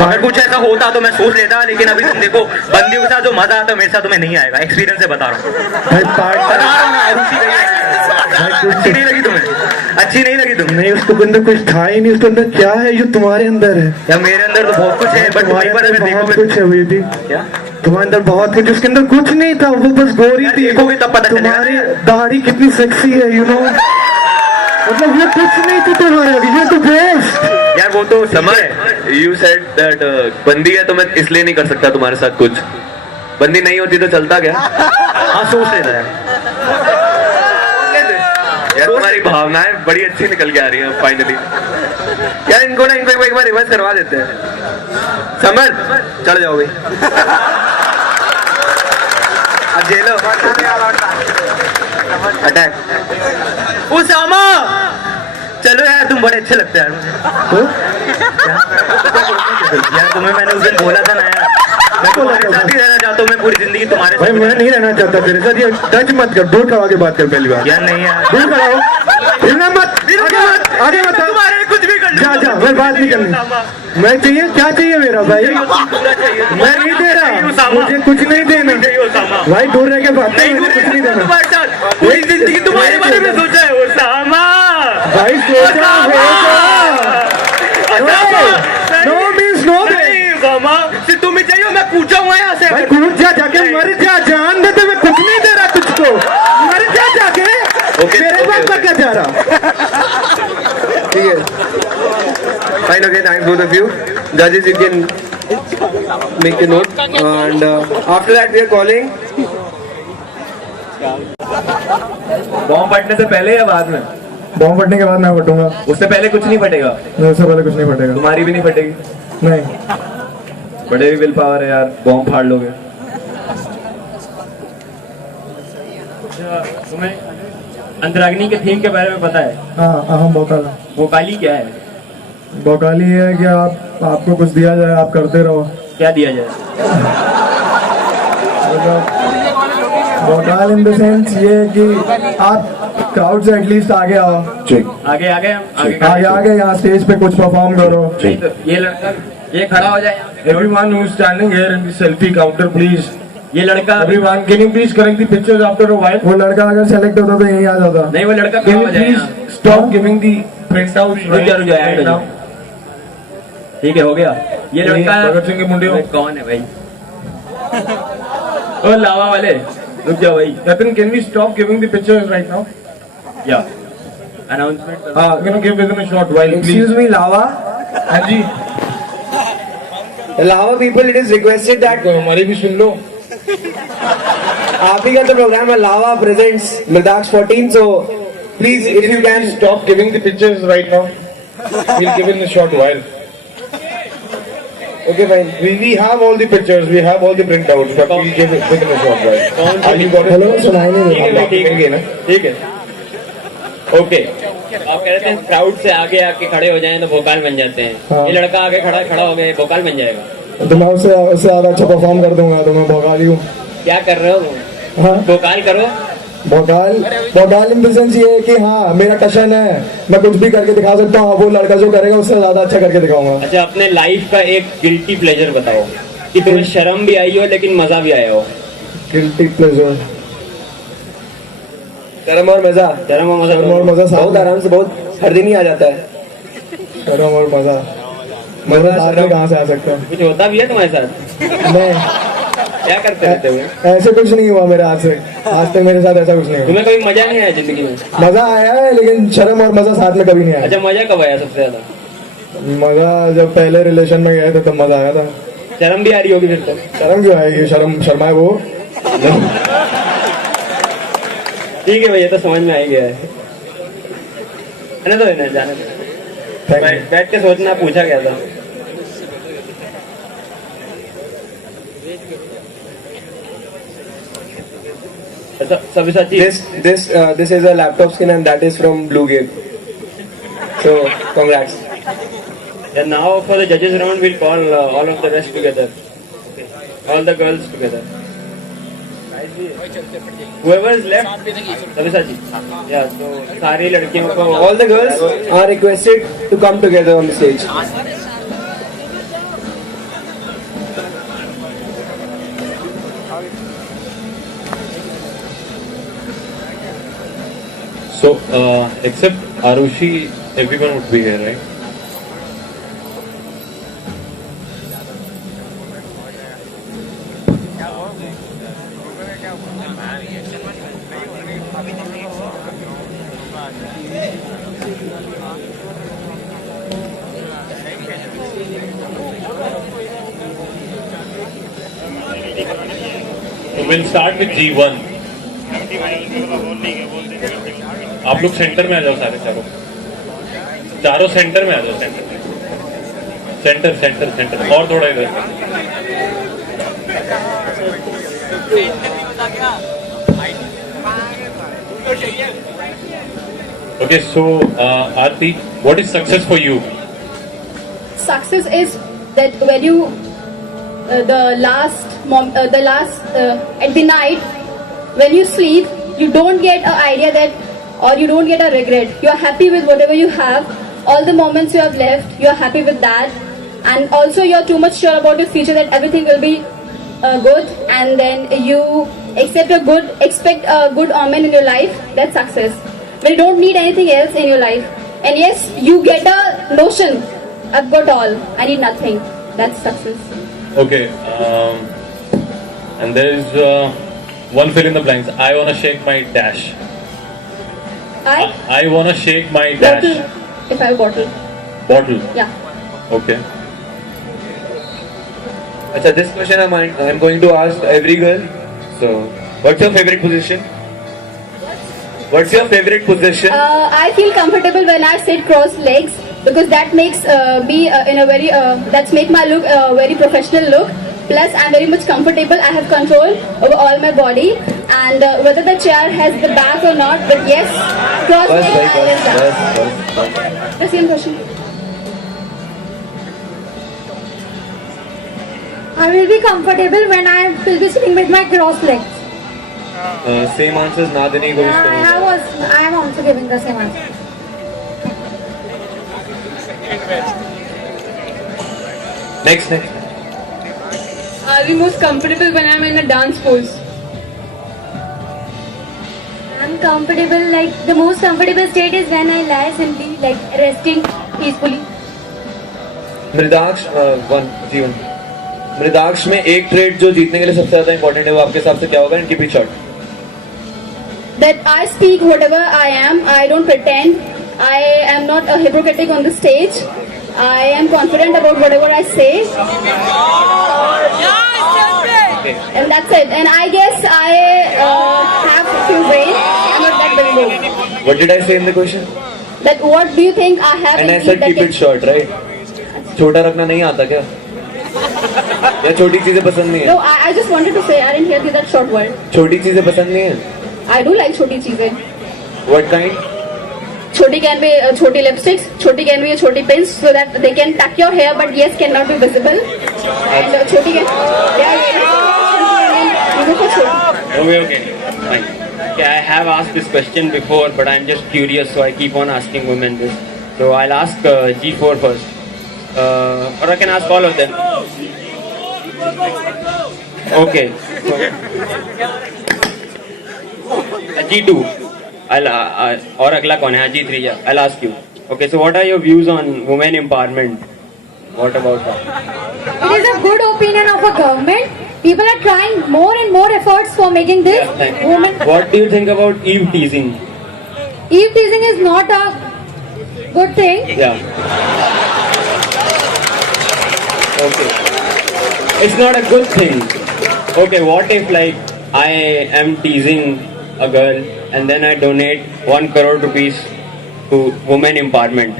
अगर कुछ ऐसा होता तो मैं सोच लेता, लेकिन अभी तुम देखो बंदियों के साथ जो मजा आता है मेरे साथ तुम्हें नहीं आएगा. एक्सपीरियंस से बता रहा हूँ. भाई पार्टनर रुचि गई है. अच्छी नहीं लगी तुम्हें? अच्छी नहीं लगी तुम्हें? नहीं, उसके अंदर कुछ था ही नहीं. उसके अंदर क्या है जो तुम्हारे अंदर है? यार मेरे अंदर तो बहुत कुछ है, बट तुम्हारे वहीं पर अंदर अगर बहुत देखोगे. कुछ है बेटी. क्या तुम्हारे अंदर बहुत कुछ. उसके अंदर कुछ नहीं था, वो बस गोरी यार थी. देखोगे तब पता चलेगा. तुम्हारी दाढ़ी कितनी सेक्सी है, यू नो. मतलब ये कुछ नहीं थी तुम्हारे, ये तो बेस्ट. यार वो तो समझ. You said that बंदी है तो मैं इसलिए नहीं कर सकता तुम्हारे साथ कुछ. बंदी नहीं होती तो चलता क्या? हाँ सोच लेता है. यार तुम्हारी भावनाएं बड़ी अच्छी निकल के आ रही हैं फाइनली. यार इनको एक बार रिवर्स करवा देते हैं. समर चढ़ जाओ भाई. अब जेलो अटैक. उसामा चलो यार, तुम बड़े अच्छे लगते हैं यार. यार तुम्हें मैंने उस दिन बोला था ना यार, मैं तुम्हारे साथ ही रहना चाहता हूँ. मैं पूरी जिंदगी तुम्हारे भाई साथ. मैं नहीं रहना चाहता तेरे साथ. ये टच मत कर, दूर करवा के बात कर पहली बार. यार नहीं यार, दूर कराओ, हिलना मत. आगे मत. तुम्हारे कुछ भी कर जा जा, मैं बात नहीं करनी. मैं चाहिए, क्या चाहिए मेरा भाई? मैं नहीं दे रहा, मुझे कुछ नहीं देना भाई. दूर रह के बात नहीं, मुझे कुछ नहीं देना तुम्हारे साथ पूरी जिंदगी तुम्हारे बारे में सोचा है उसामा. भाई. सोचा नो मीन्स नो. नहीं उसामा, सिर्फ तुम्हें चाहिए. मैं पूछा हुआ यहाँ से. भाई कूद जा, जाके मर जा. जान दे, तो मैं कुछ नहीं दे रहा तुझको. मर जा जाके. मेरे बाप का क्या जा रहा. ठीक है. Fine, okay, thanks both of you. Judges, you can make a note. And after that, we are calling. Bomb फटने से पहले या बाद में? बॉम्ब फटने के बाद मैं फटूंगा. उससे पहले कुछ नहीं फटेगा. नहीं, उससे पहले कुछ नहीं फटेगा. तुम्हारी भी नहीं फटेगी. नहीं. बड़े भी विल पावर है यार, बॉम्ब फाड़ लोगे. तुम्हें अंतराग्नि के थीम के बारे में पता है? हाँ, अहम भौकाल. वो काली क्या है? भौकाली है कि आपको कुछ दिया जाए, आप करते रहो. क्या दिया जाए? भौकाल इन द सेंस ये है कि आप क्राउड से एटलीस्ट आगे आओ. आगे आगे आगे आगे यहाँ स्टेज पे कुछ परफॉर्म करो. ये लड़का ये खड़ा हो जाए. Everyone who's standing here in the selfie counter, please. ये लड़का Everyone, can you please correct the pictures after a while? वो लड़का अगर सेलेक्ट होता तो यही आ जाता. नहीं, वो लड़का Can खड़ा you हो जाए. please stop giving the printouts रुक जा, रुक जा, right now? ठीक है, हो गया. ये लड़का भगत सिंह के मुंडे हो. कौन है भाई? ओ लावा वाले, रुक जाओ भाई. Nathan, can we stop giving the pictures right now? या announcement. Can you give within a short while, please? Excuse me, Lava. हाँ जी. Lava people, it is requested that हमारी भी सुन लो. आप ही का तो प्रोग्राम है. लावा presents मृदाक्ष 14. So please, if you can Stop giving the pictures right now. We'll give in a short while. Okay, fine. We have all the pictures, we have all the printouts, but we'll give it in a short while. Are you got it? Hello सुनाई नहीं ठीक है देगा. भाई, ठीक देंगे ना? है ठीक है. ओके, आप कह रहे थे क्राउड से आगे आके खड़े हो जाएं तो भोकाल बन जाते हैं. हाँ. ये लड़का आगे खड़ा हो गया, भोकाल बन जाएगा. तो मैं उससे ज्यादा अच्छा परफॉर्म कर दूंगा. तो मैं भोकाली हूँ. क्या कर रहे हो? हाँ, भोकाल करो. भोकाल इन द सेंस ये है कि हाँ मेरा टशन है, मैं कुछ भी करके दिखा सकता हूँ. वो लड़का जो करेगा उससे ज्यादा अच्छा करके दिखाऊंगा. अच्छा, अपने लाइफ का एक गिल्टी प्लेजर बताओ कि तुम्हें शर्म भी आई हो लेकिन मजा भी आया हो. Guilty pleasure. शर्म और मजा. शर्म और मजा. शर्म और मजा साथ बहुत में. आराम से, बहुत हर दिन ही आ जाता है. शर्म और मजा साथ में कहाँ से आ सकता है. कुछ होता भी है तुम्हारे साथ? नहीं, क्या करते रहते हो? ऐसे कुछ नहीं हुआ मेरे हाथ से. आज तक मेरे साथ ऐसा कुछ नहीं हुआ. तुम्हें कभी मजा नहीं आया जिंदगी में? मजा आया है लेकिन शर्म और मजा साथ में कभी नहीं आया. अच्छा, मजा कब आया सबसे ज्यादा? मजा जब पहले रिलेशन में गए थे तब मजा आया था. शर्म भी आ रही होगी फिर तो. शर्म क्यों आएगी. शर्माए वो. ठीक है भाई, ये तो समझ में आ ही गया है ना. तो इन्हें जाने दो. Thank you. बैठ के सोचना, पूछा गया था. अच्छा, सभी साथी. This is a laptop skin and that is from Blue Gate. So congrats. And now for the judges round, we'll call all of the rest together. Okay. All the girls together. Whoever is left, Sabisa ji. Yeah, so सारी लड़कियों को. All the girls are requested to come together on the stage. So, except Arushi, everyone would be here, right? So we'll start with G1. आप लोग सेंटर में आ जाओ. सारे चारों सेंटर में आ जाओ. सेंटर और थोड़ा इधर. Okay, so Aarti, what is success for you? Success is that when you at the night when you sleep, you don't get an idea that, or you don't get a regret. You are happy with whatever you have. All the moments you have left, you are happy with that, and also you are too much sure about your future that everything will be good, and then you expect a good omen in your life. That's success. When you don't need anything else in your life, and yes, you get a notion, I've got all, I need nothing. That's success. Okay, and there is one fill in the blanks. I wanna shake my dash. I wanna shake my dash. Bottle. If I have bottle. Bottle. Yeah. Okay. Acha, this question I'm going to ask every girl. So, what's your favorite position? What's your favorite position? I feel comfortable when I sit cross legs because that makes me in a very that's make my look very professional look. Plus, I'm very much comfortable. I have control over all my body, and whether the chair has the back or not, but yes, cross legs I live that. The same question. I will be comfortable when I will be sitting with my cross legs. Same answers, Nadini goes I am also giving the same answer. Next. Are we most comfortable when I'm in a dance pose? I'm comfortable, like the most comfortable state is when I lie simply, like resting peacefully. मृदाक्ष जीवन मृदाक्ष में एक ट्रेड जो जीतने के लिए सबसे ज्यादा इंपॉर्टेंट है वो आपके हिसाब से क्या होगा? Keep it short. That I speak whatever I am. I don't pretend. I am not a hypocritic on the stage. I am confident about whatever I say. Okay. And that's it. And I guess I have few brains. I'm not that very good. What did I say in the question? That what do you think I have? And in I me said that keep can- it short, right? छोटा रखना नहीं आता क्या? या छोटी चीजें पसंद नहीं No, है? I just wanted to say I didn't hear that short word. छोटी चीजें पसंद नहीं है? I do like choti cheezein. What kind? Choti can be choti lipsticks. Choti can be choti pins so that they can tuck your hair, but yes, cannot be visible. And choti can. You go for choti. Okay. Fine. Okay, I have asked this question before, but I'm just curious, so I keep on asking women this. So I'll ask G4 first. Or I can ask all of them. Okay. G2. और अगला कौन है? G3. Yeah. I'll ask you. Okay, so what are your views on women empowerment? What about that? It is a good opinion of a government. People are trying more and more efforts for making this Yeah, thank you. woman. What do you think about eve teasing? Eve teasing is not a good thing. Yeah. Okay. It's not a good thing. Okay, what if like I am teasing a girl and then I donate 1 crore rupees to women empowerment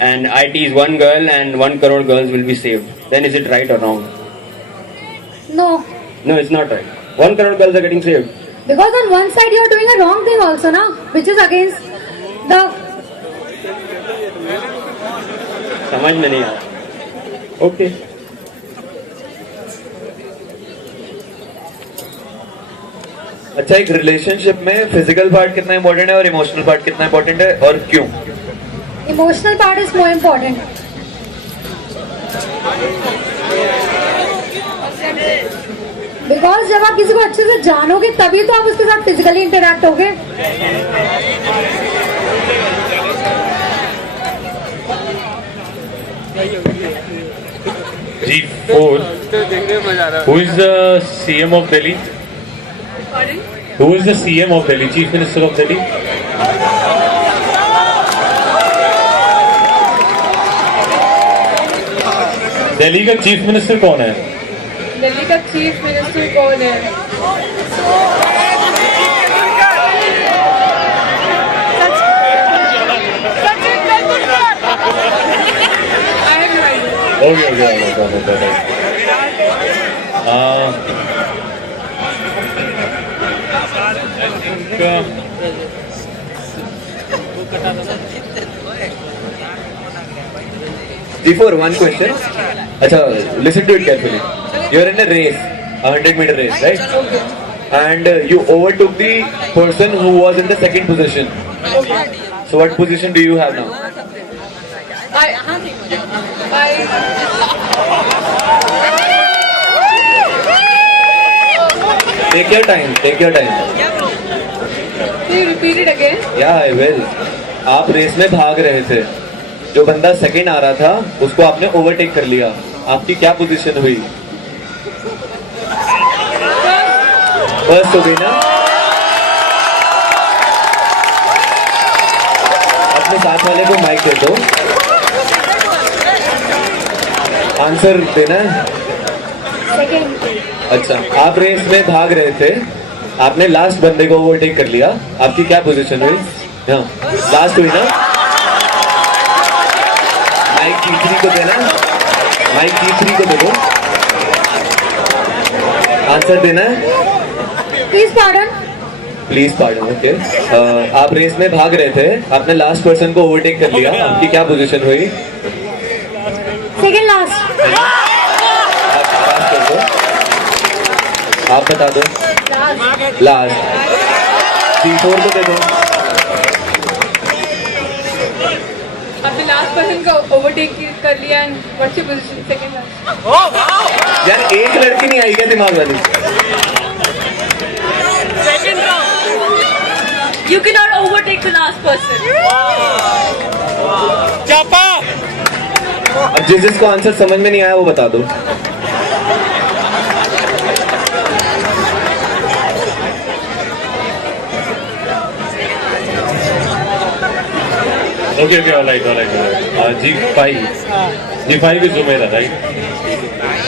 and I tease one girl and 1 crore girls will be saved. Then is it right or wrong? No. No, it's not right. 1 crore girls are getting saved. Because on one side you are doing a wrong thing also, na? Which is against the... समझ में नहीं आया. Okay. अच्छा, एक रिलेशनशिप में फिजिकल पार्ट कितना इंपॉर्टेंट है और इमोशनल पार्ट कितना इंपॉर्टेंट है और क्यों? Emotional part is more important. Because जब आप किसी को अच्छे से जानोगे तभी तो आप उसके साथ फिजिकली इंटरेक्ट होगे. G4. Who is the CM of Delhi? Pardon? Who is the CM of Delhi? Chief Minister of Delhi? Delhi का चीफ मिनिस्टर कौन है? दिल्ली का चीफ मिनिस्टर कौन है? I have no idea. Okay. I think G4, one question. Acha, listen to it carefully. You're in a race, a 100-meter race, right? And you overtook the person who was in the second position. So what position do you have now? Take your time. Can you repeat it again? Yeah, I will. आप रेस में भाग रहे थे. जो बंदा सेकंड आ रहा था उसको आपने ओवरटेक कर लिया. आपकी क्या पोजीशन हुई? फर्स्ट हो गई ना? अपने साथ वाले को माइक दे दो. आंसर देना है. अच्छा, आप रेस में भाग रहे थे, आपने लास्ट बंदे को ओवरटेक कर लिया. आपकी क्या पोजीशन हुई? हाँ, लास्ट हुई ना? माइक तीसरी को देना. माइक तीसरी को दे दो. आंसर देना है. Please pardon. ओके. आप रेस में भाग रहे थे, आपने लास्ट पर्सन को ओवरटेक कर लिया. आपकी क्या पोजीशन हुई? Second last. आप बता दो. लास्ट. G4 को दे दो. आपने लास्ट पर्सन को ओवरटेक कर लिया and what's your position? Second last. यार एक लड़की नहीं आई क्या दिमाग वाली? You cannot overtake the last person. अब जिसको आंसर समझ में नहीं आया वो बता दो. Okay, all right. G5 is Zumaira, right?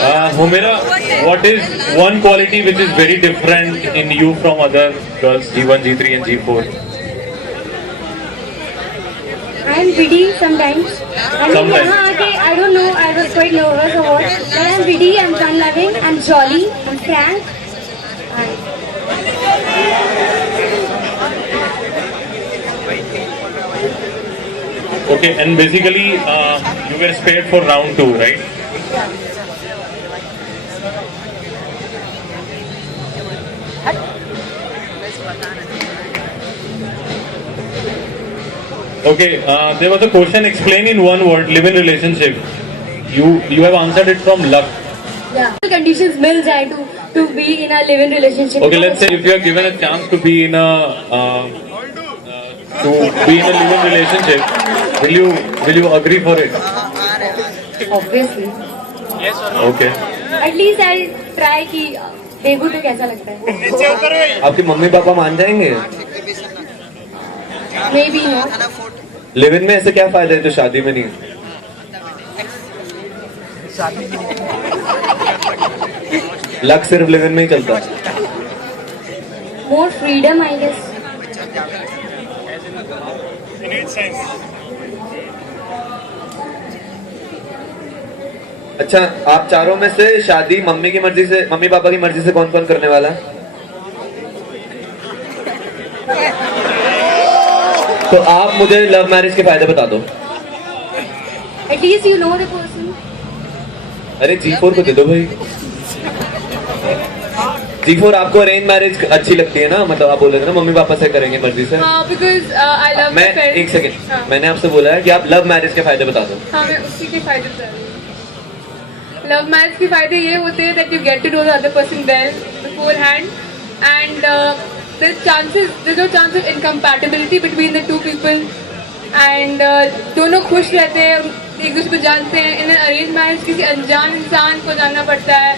Humaira, what is one quality which is very different in you from other girls, G1, G3 and G4? I am witty sometimes. And Sometimes. यहाँ आके I don't know, I was quite nervous or what. But I am witty, I am fun loving, I am jolly, I am frank. Okay, and basically you were spared for round 2, right? Okay, there was a question, explain in one word, live-in relationship. You have answered it from luck. Yeah. Conditions मिल जाए to be in a live-in relationship. Okay, let's say if you are given a chance to be in a live-in relationship, will you agree for it? Obviously. Okay. At least I'll try कि देखूं तो कैसा लगता है. आपके मम्मी पापा मान जाएंगे? Maybe no. लिव इन में ऐसे क्या फायदा है जो शादी में नहीं है? लक सिर्फ लिव इन में ही चलता है. More freedom, I guess. अच्छा, आप चारों में से शादी मम्मी पापा की मर्जी से कौन कौन करने वाला है? तो आप मुझे लव मैरिज के फायदे बता दो. At least you know the person. अरे G4 को दे दो भाई. G4 आपको अरेंज मैरिज अच्छी लगती है ना? मतलब आप बोल रहे थे ना मम्मी पापा से करेंगे मर्जी से. हाँ, because I love मैं my parents. एक सेकंड, हाँ. मैंने आपसे बोला है कि आप लव मैरिज के फायदे बता दो. हाँ, मैं उसी के फायदे बता रही हूँ. लव मैरिज के फायदे ये होते हैं that you get to know the other person well beforehand, and there's no chance of incompatibility between the two people, and दोनों खुश रहते हैं, एक दूसरे को जानते हैं. In an arranged marriage किसी अनजान इंसान को जानना पड़ता है.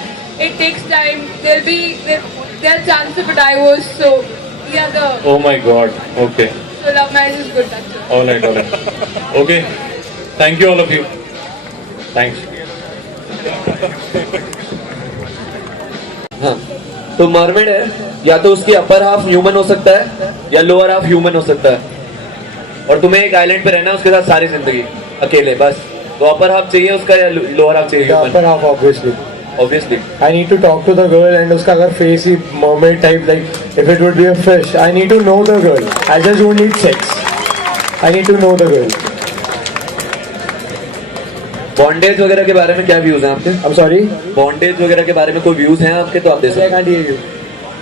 It takes time. There are chances of a divorce, so yeah, Oh my God. Okay. so love marriage is good. That's all. All right. Okay. Thank you all of you. Thanks. हाँ, तो मरमेड है, या तो उसकी अपर हाफ ह्यूमन हो सकता है या लोअर हाफ ह्यूमन हो सकता है, और तुम्हें एक आइलैंड पे रहना है उसके साथ सारी जिंदगी अकेले बस. तो अपर हाफ चाहिए उसका या लोअर हाफ चाहिए? upper half, obviously. Obviously. I need to talk to the girl and उसका अगर face he mermaid type, like if it would be a fish, I need to know the girl. I just don't need sex. I need to know the girl. Bondage वगैरह के बारे में क्या व्यूज हैं आपके? I'm sorry. बॉन्डेज वगैरह के बारे में कोई व्यूज हैं आपके? तो आप दे I सकते can't hear you.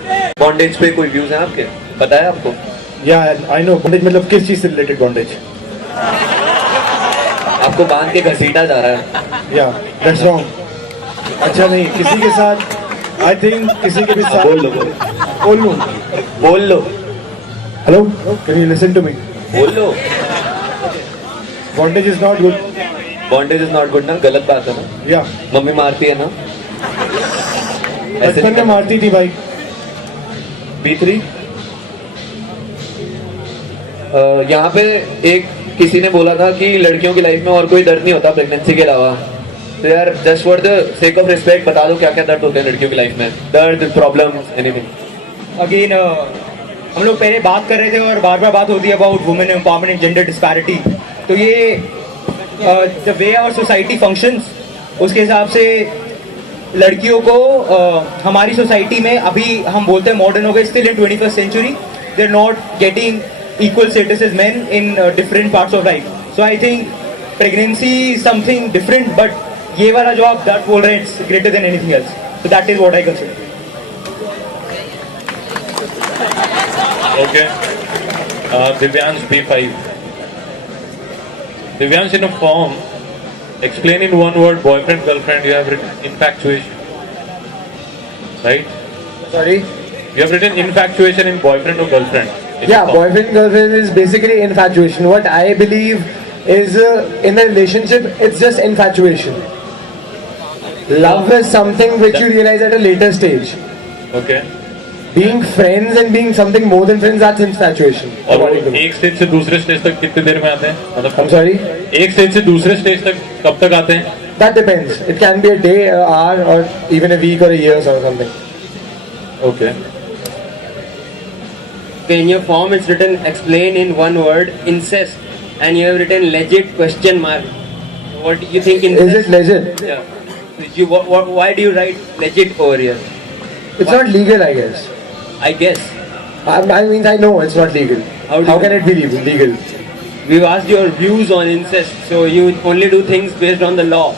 हैं. बॉन्डेज पे कोई व्यूज हैं आपके? पता है आपको? Yeah, I know. Bondage मतलब किस चीज से related bondage? आपको बांध के घसीटा जा रहा है. Yeah, that's wrong. अच्छा नहीं, किसी के साथ I think किसी के भी साथ बोल लो. Hello, can you listen to me? बोल लो. Bondage is not good. Bondage is not good ना? गलत बात है ना? Yeah. मम्मी मारती है ना? ऐसे बचपन में मारती थी भाई. B3 यहाँ पे एक किसी ने बोला था कि लड़कियों की लाइफ में और कोई दर्द नहीं होता प्रेगनेंसी के अलावा. तो यार just for the sake of respect बता दो क्या क्या दर्द होते हैं लड़कियों की लाइफ में? दर्द, प्रॉब्लम, एनीथिंग. अगेन हम लोग पहले बात कर रहे थे और बार बार बात होती है about women empowerment and gender disparity. तो ये the way our society functions, उसके हिसाब से लड़कियों को हमारी सोसाइटी में अभी हम बोलते हैं मॉडर्न हो गए, still in 21st century they are not getting equal status as men in different parts of life. So I think pregnancy is something different, but ये वाला जो आप दर्द बोल रहे हैं it's greater than anything else. So that is what I consider. Okay. Divyansh B5. Divyansh, in a form, explain in one word boyfriend, girlfriend. You have written infatuation. Right? Sorry. You have written infatuation in boyfriend or girlfriend. Yeah, boyfriend girlfriend is basically infatuation. What I believe is in a relationship, it's just infatuation. Love is something which you realize at a later stage. Okay. Being friends and being something more than friends, that's infatuation. और वो according to me. एक स्टेज से दूसरे स्टेज तक कितने देर में आते हैं? मतलब I'm sorry. एक स्टेज से दूसरे स्टेज तक कब तक आते हैं? That depends. It can be a day, an hour, or even a week or a year or something. Okay. Okay, in your form it's written explain in one word incest, and you have written legit question mark. What do you think incest? Is it legit? Yeah. Why do you write legit over here? It's not legal, I guess. I guess. I mean, I know it's not legal. How can it be legal? We've asked your views on incest, so you only do things based on the law.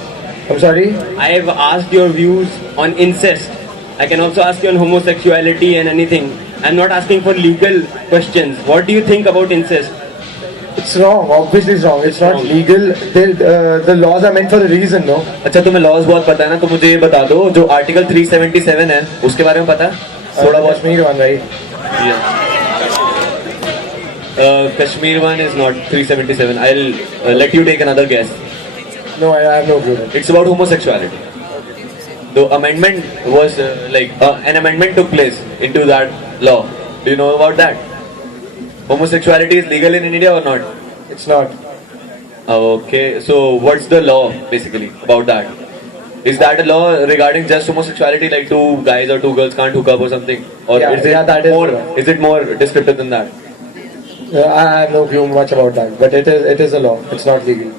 I'm sorry? I have asked your views on incest. I can also ask you on homosexuality and anything. I'm not asking for legal questions. What do you think about incest? It's wrong. Obviously it's wrong. It's not legal. The laws are meant for a reason, no? अच्छा तुम्हें लॉज बहुत पता है ना, तो मुझे ये बता दो जो आर्टिकल 377 है उसके बारे में पता है? थोड़ा बहुत नहीं वन भाई. Kashmir one is not 377. I'll let you take another guess. No, I have no clue. It's about homosexuality. The amendment was an amendment took place into that law. Do you know about that? Homosexuality is legal in India or not? It's not. Okay, so what's the law basically about that? Is that a law regarding just homosexuality, like two guys or two girls can't hook up or something? Or Yeah, is it yeah, that is more? the law. Is it more descriptive than that? I have no clue much about that. But it is a law. It's not legal.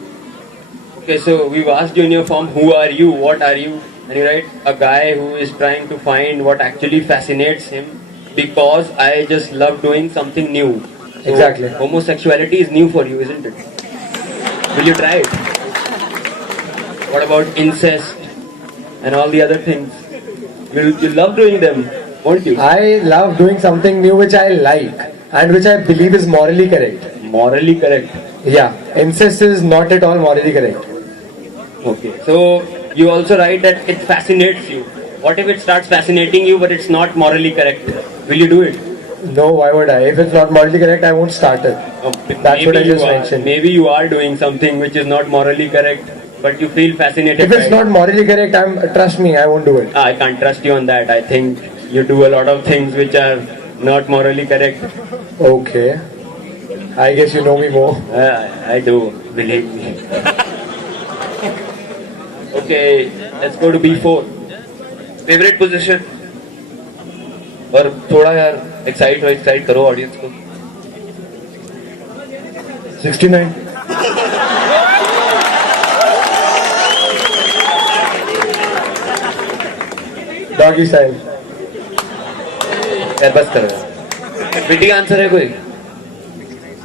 Okay, so we've asked you in your form, who are you, what are you? And you write, a guy who is trying to find what actually fascinates him because I just love doing something new. So Exactly. Homosexuality is new for you, isn't it? Will you try it? What about incest and all the other things? You love doing them, won't you? I love doing something new which I like and which I believe is morally correct. Morally correct. Yeah, incest is not at all morally correct. Okay. So you also write that it fascinates you. What if it starts fascinating you but it's not morally correct? Will you do it? No, why would I? If it's not morally correct, I won't start it. That's what I just mentioned. Maybe you are doing something which is not morally correct, but you feel fascinated. If it's not morally correct, trust me, I won't do it. I can't trust you on that. I think you do a lot of things which are not morally correct. Okay. I guess you know me more. I do, believe me. Okay, let's go to B4. Favorite position? और थोड़ा यार एक्साइट करो ऑडियंस को. 69. Doggy style. यार बस करो यार. विटी आंसर है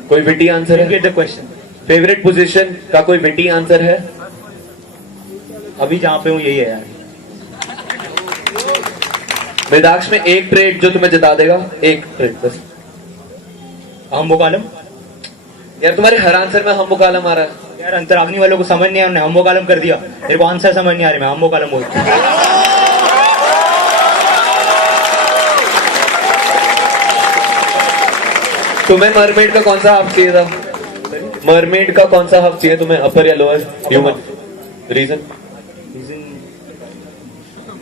कोई विटी आंसर है? Get the question. Favourite position का कोई विटी आंसर है? अभी जहाँ पे हूँ यही है यार. मृदाक्ष में एक ट्रेड जो तुम्हें जिता देगा, एक ट्रेड बस. हम मुकालम. यार तुम्हारे हर आंसर में हम मुकालम आ रहा है. यार अंतराग्नि वालों को समझ नहीं आया, हमने हम मुकालम कर दिया. मेरे को आंसर समझ नहीं आ रहे, मैं हम मुकालम बोलता हूँ. तुम्हें मरमेड का कौन सा हाफ चाहिए था? मरमेड का कौन सा हाफ चाहिए तुम्हें, अपर या lower? Human. Reason?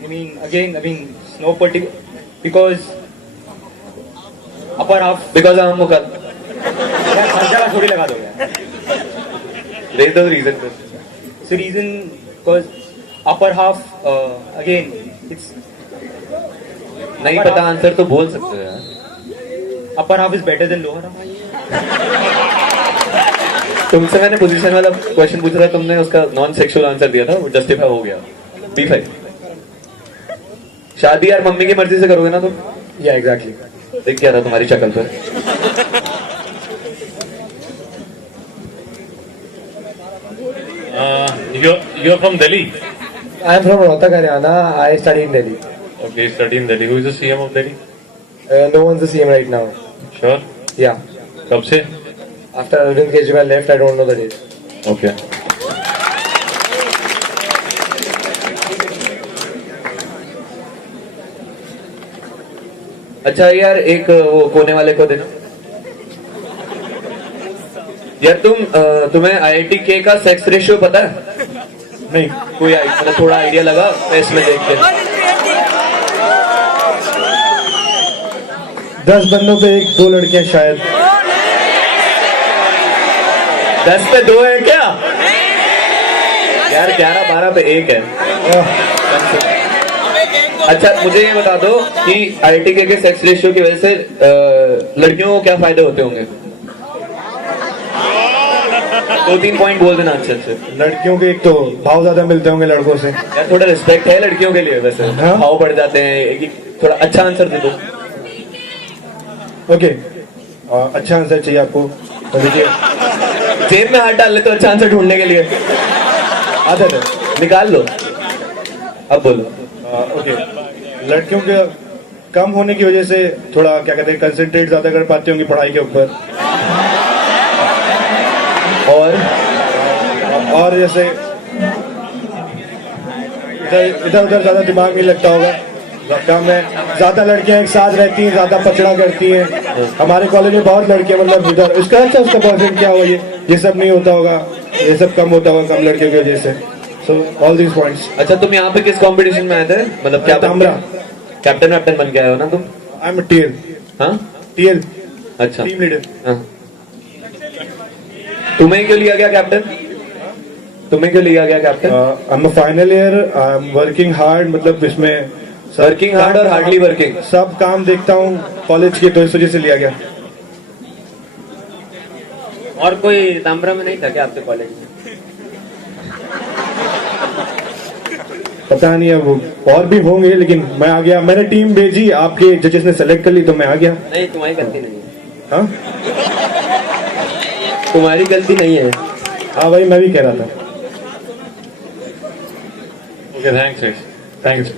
I mean, no particular, because upper half. Because हम मुकालम. यार हर जगह थोड़ी लगा दो यार. दे दो reason. So reason because upper half again it's नहीं पता आंसर तो बोल सकते हो यार. upper half is better than lower half. तुमसे मैंने पोजीशन वाला क्वेश्चन पूछ रहा, तुमने उसका नॉन सेक्सुअल आंसर दिया था, वो जस्टिफाई हो गया. B5. शादी यार मम्मी की मर्जी से करोगे ना तुम? Yeah, exactly. देख क्या था तुम्हारी शक्ल पर. You're from Delhi. I am from Rohtak, Haryana. I study in Delhi. Okay, you study in Delhi. Who is the CM of Delhi? No one's the CM right now. Sure. Yeah. कब से? After Arvind Kejriwal left, I don't know the date. Okay. अच्छा यार एक वो कोने वाले को देना यार. तुम्हें IIT के का सेक्स रेशियो पता है? नहीं. कोई मतलब थोड़ा आइडिया लगा इसमें देख के? 10 बंदों पे 1-2 लड़कियां शायद. 10 पे 2 है क्या? यार 11-12 पे 1 है। अच्छा मुझे ये बता दो कि IIT के सेक्स रेशियो की वजह से लड़कियों को क्या फायदे होते होंगे? 2-3 पॉइंट बोल देना अच्छे अच्छे। लड़कियों के एक तो भाव ज्यादा मिलते होंगे लड़कों से। यार थोड़ा रिस्पेक्ट है लड़कियों के लिए वैसे, हाँ? भाव बढ़ जाते हैं, थोड़ा अच्छा आंसर दे दो। ओके, अच्छा आंसर चाहिए आपको तो देखिए, जेब में हाथ डाल ले तो अच्छा आंसर ढूंढने के लिए आदत है। निकाल लो, अब बोलो। ओके, लड़कियों के कम होने की वजह से थोड़ा क्या कहते हैं कंसंट्रेट ज्यादा कर पाती होंगी पढ़ाई के ऊपर, और जैसे इधर उधर ज्यादा दिमाग नहीं लगता होगा, कम है। ज्यादा लड़कियां एक साथ रहती हैं, ज्यादा पचड़ा करती हैं। हमारे कॉलेज में बहुत लड़कियां मतलब इधर इसका अच्छा उसका परसेंट क्या हुआ, ये सब नहीं होता होगा, ये सब कम होता होगा कम लड़कियों की वजह से। So all these points. अच्छा तुम यहाँ पे किस कंपटीशन में आए थे, मतलब क्या? ताम्रा। कैप्टन वैप्टन बन के आए हो ना तुम? I am TL. हाँ टीएल, अच्छा, टीम लीडर। हाँ। तुम्हें क्यों लिया गया कैप्टन? तुम्हें क्यों लिया गया captain? I am final year, I am working hard, मतलब इसमें वर्किंग हार्ड और हार्डली वर्किंग, सब काम देखता हूँ कॉलेज के, तो इस वजह से लिया गया। और कोई ताम्रा में नहीं था क्या आपके कॉलेज में? पता नहीं है, वो और भी होंगे, लेकिन मैं आ गया। मैंने टीम भेजी, आपके जजेस ने सेलेक्ट कर ली तो मैं आ गया। नहीं तुम्हारी गलती नहीं है। हाँ तुम्हारी गलती नहीं है। हाँ भाई, मैं भी कह रहा था। Okay, thanks, thanks.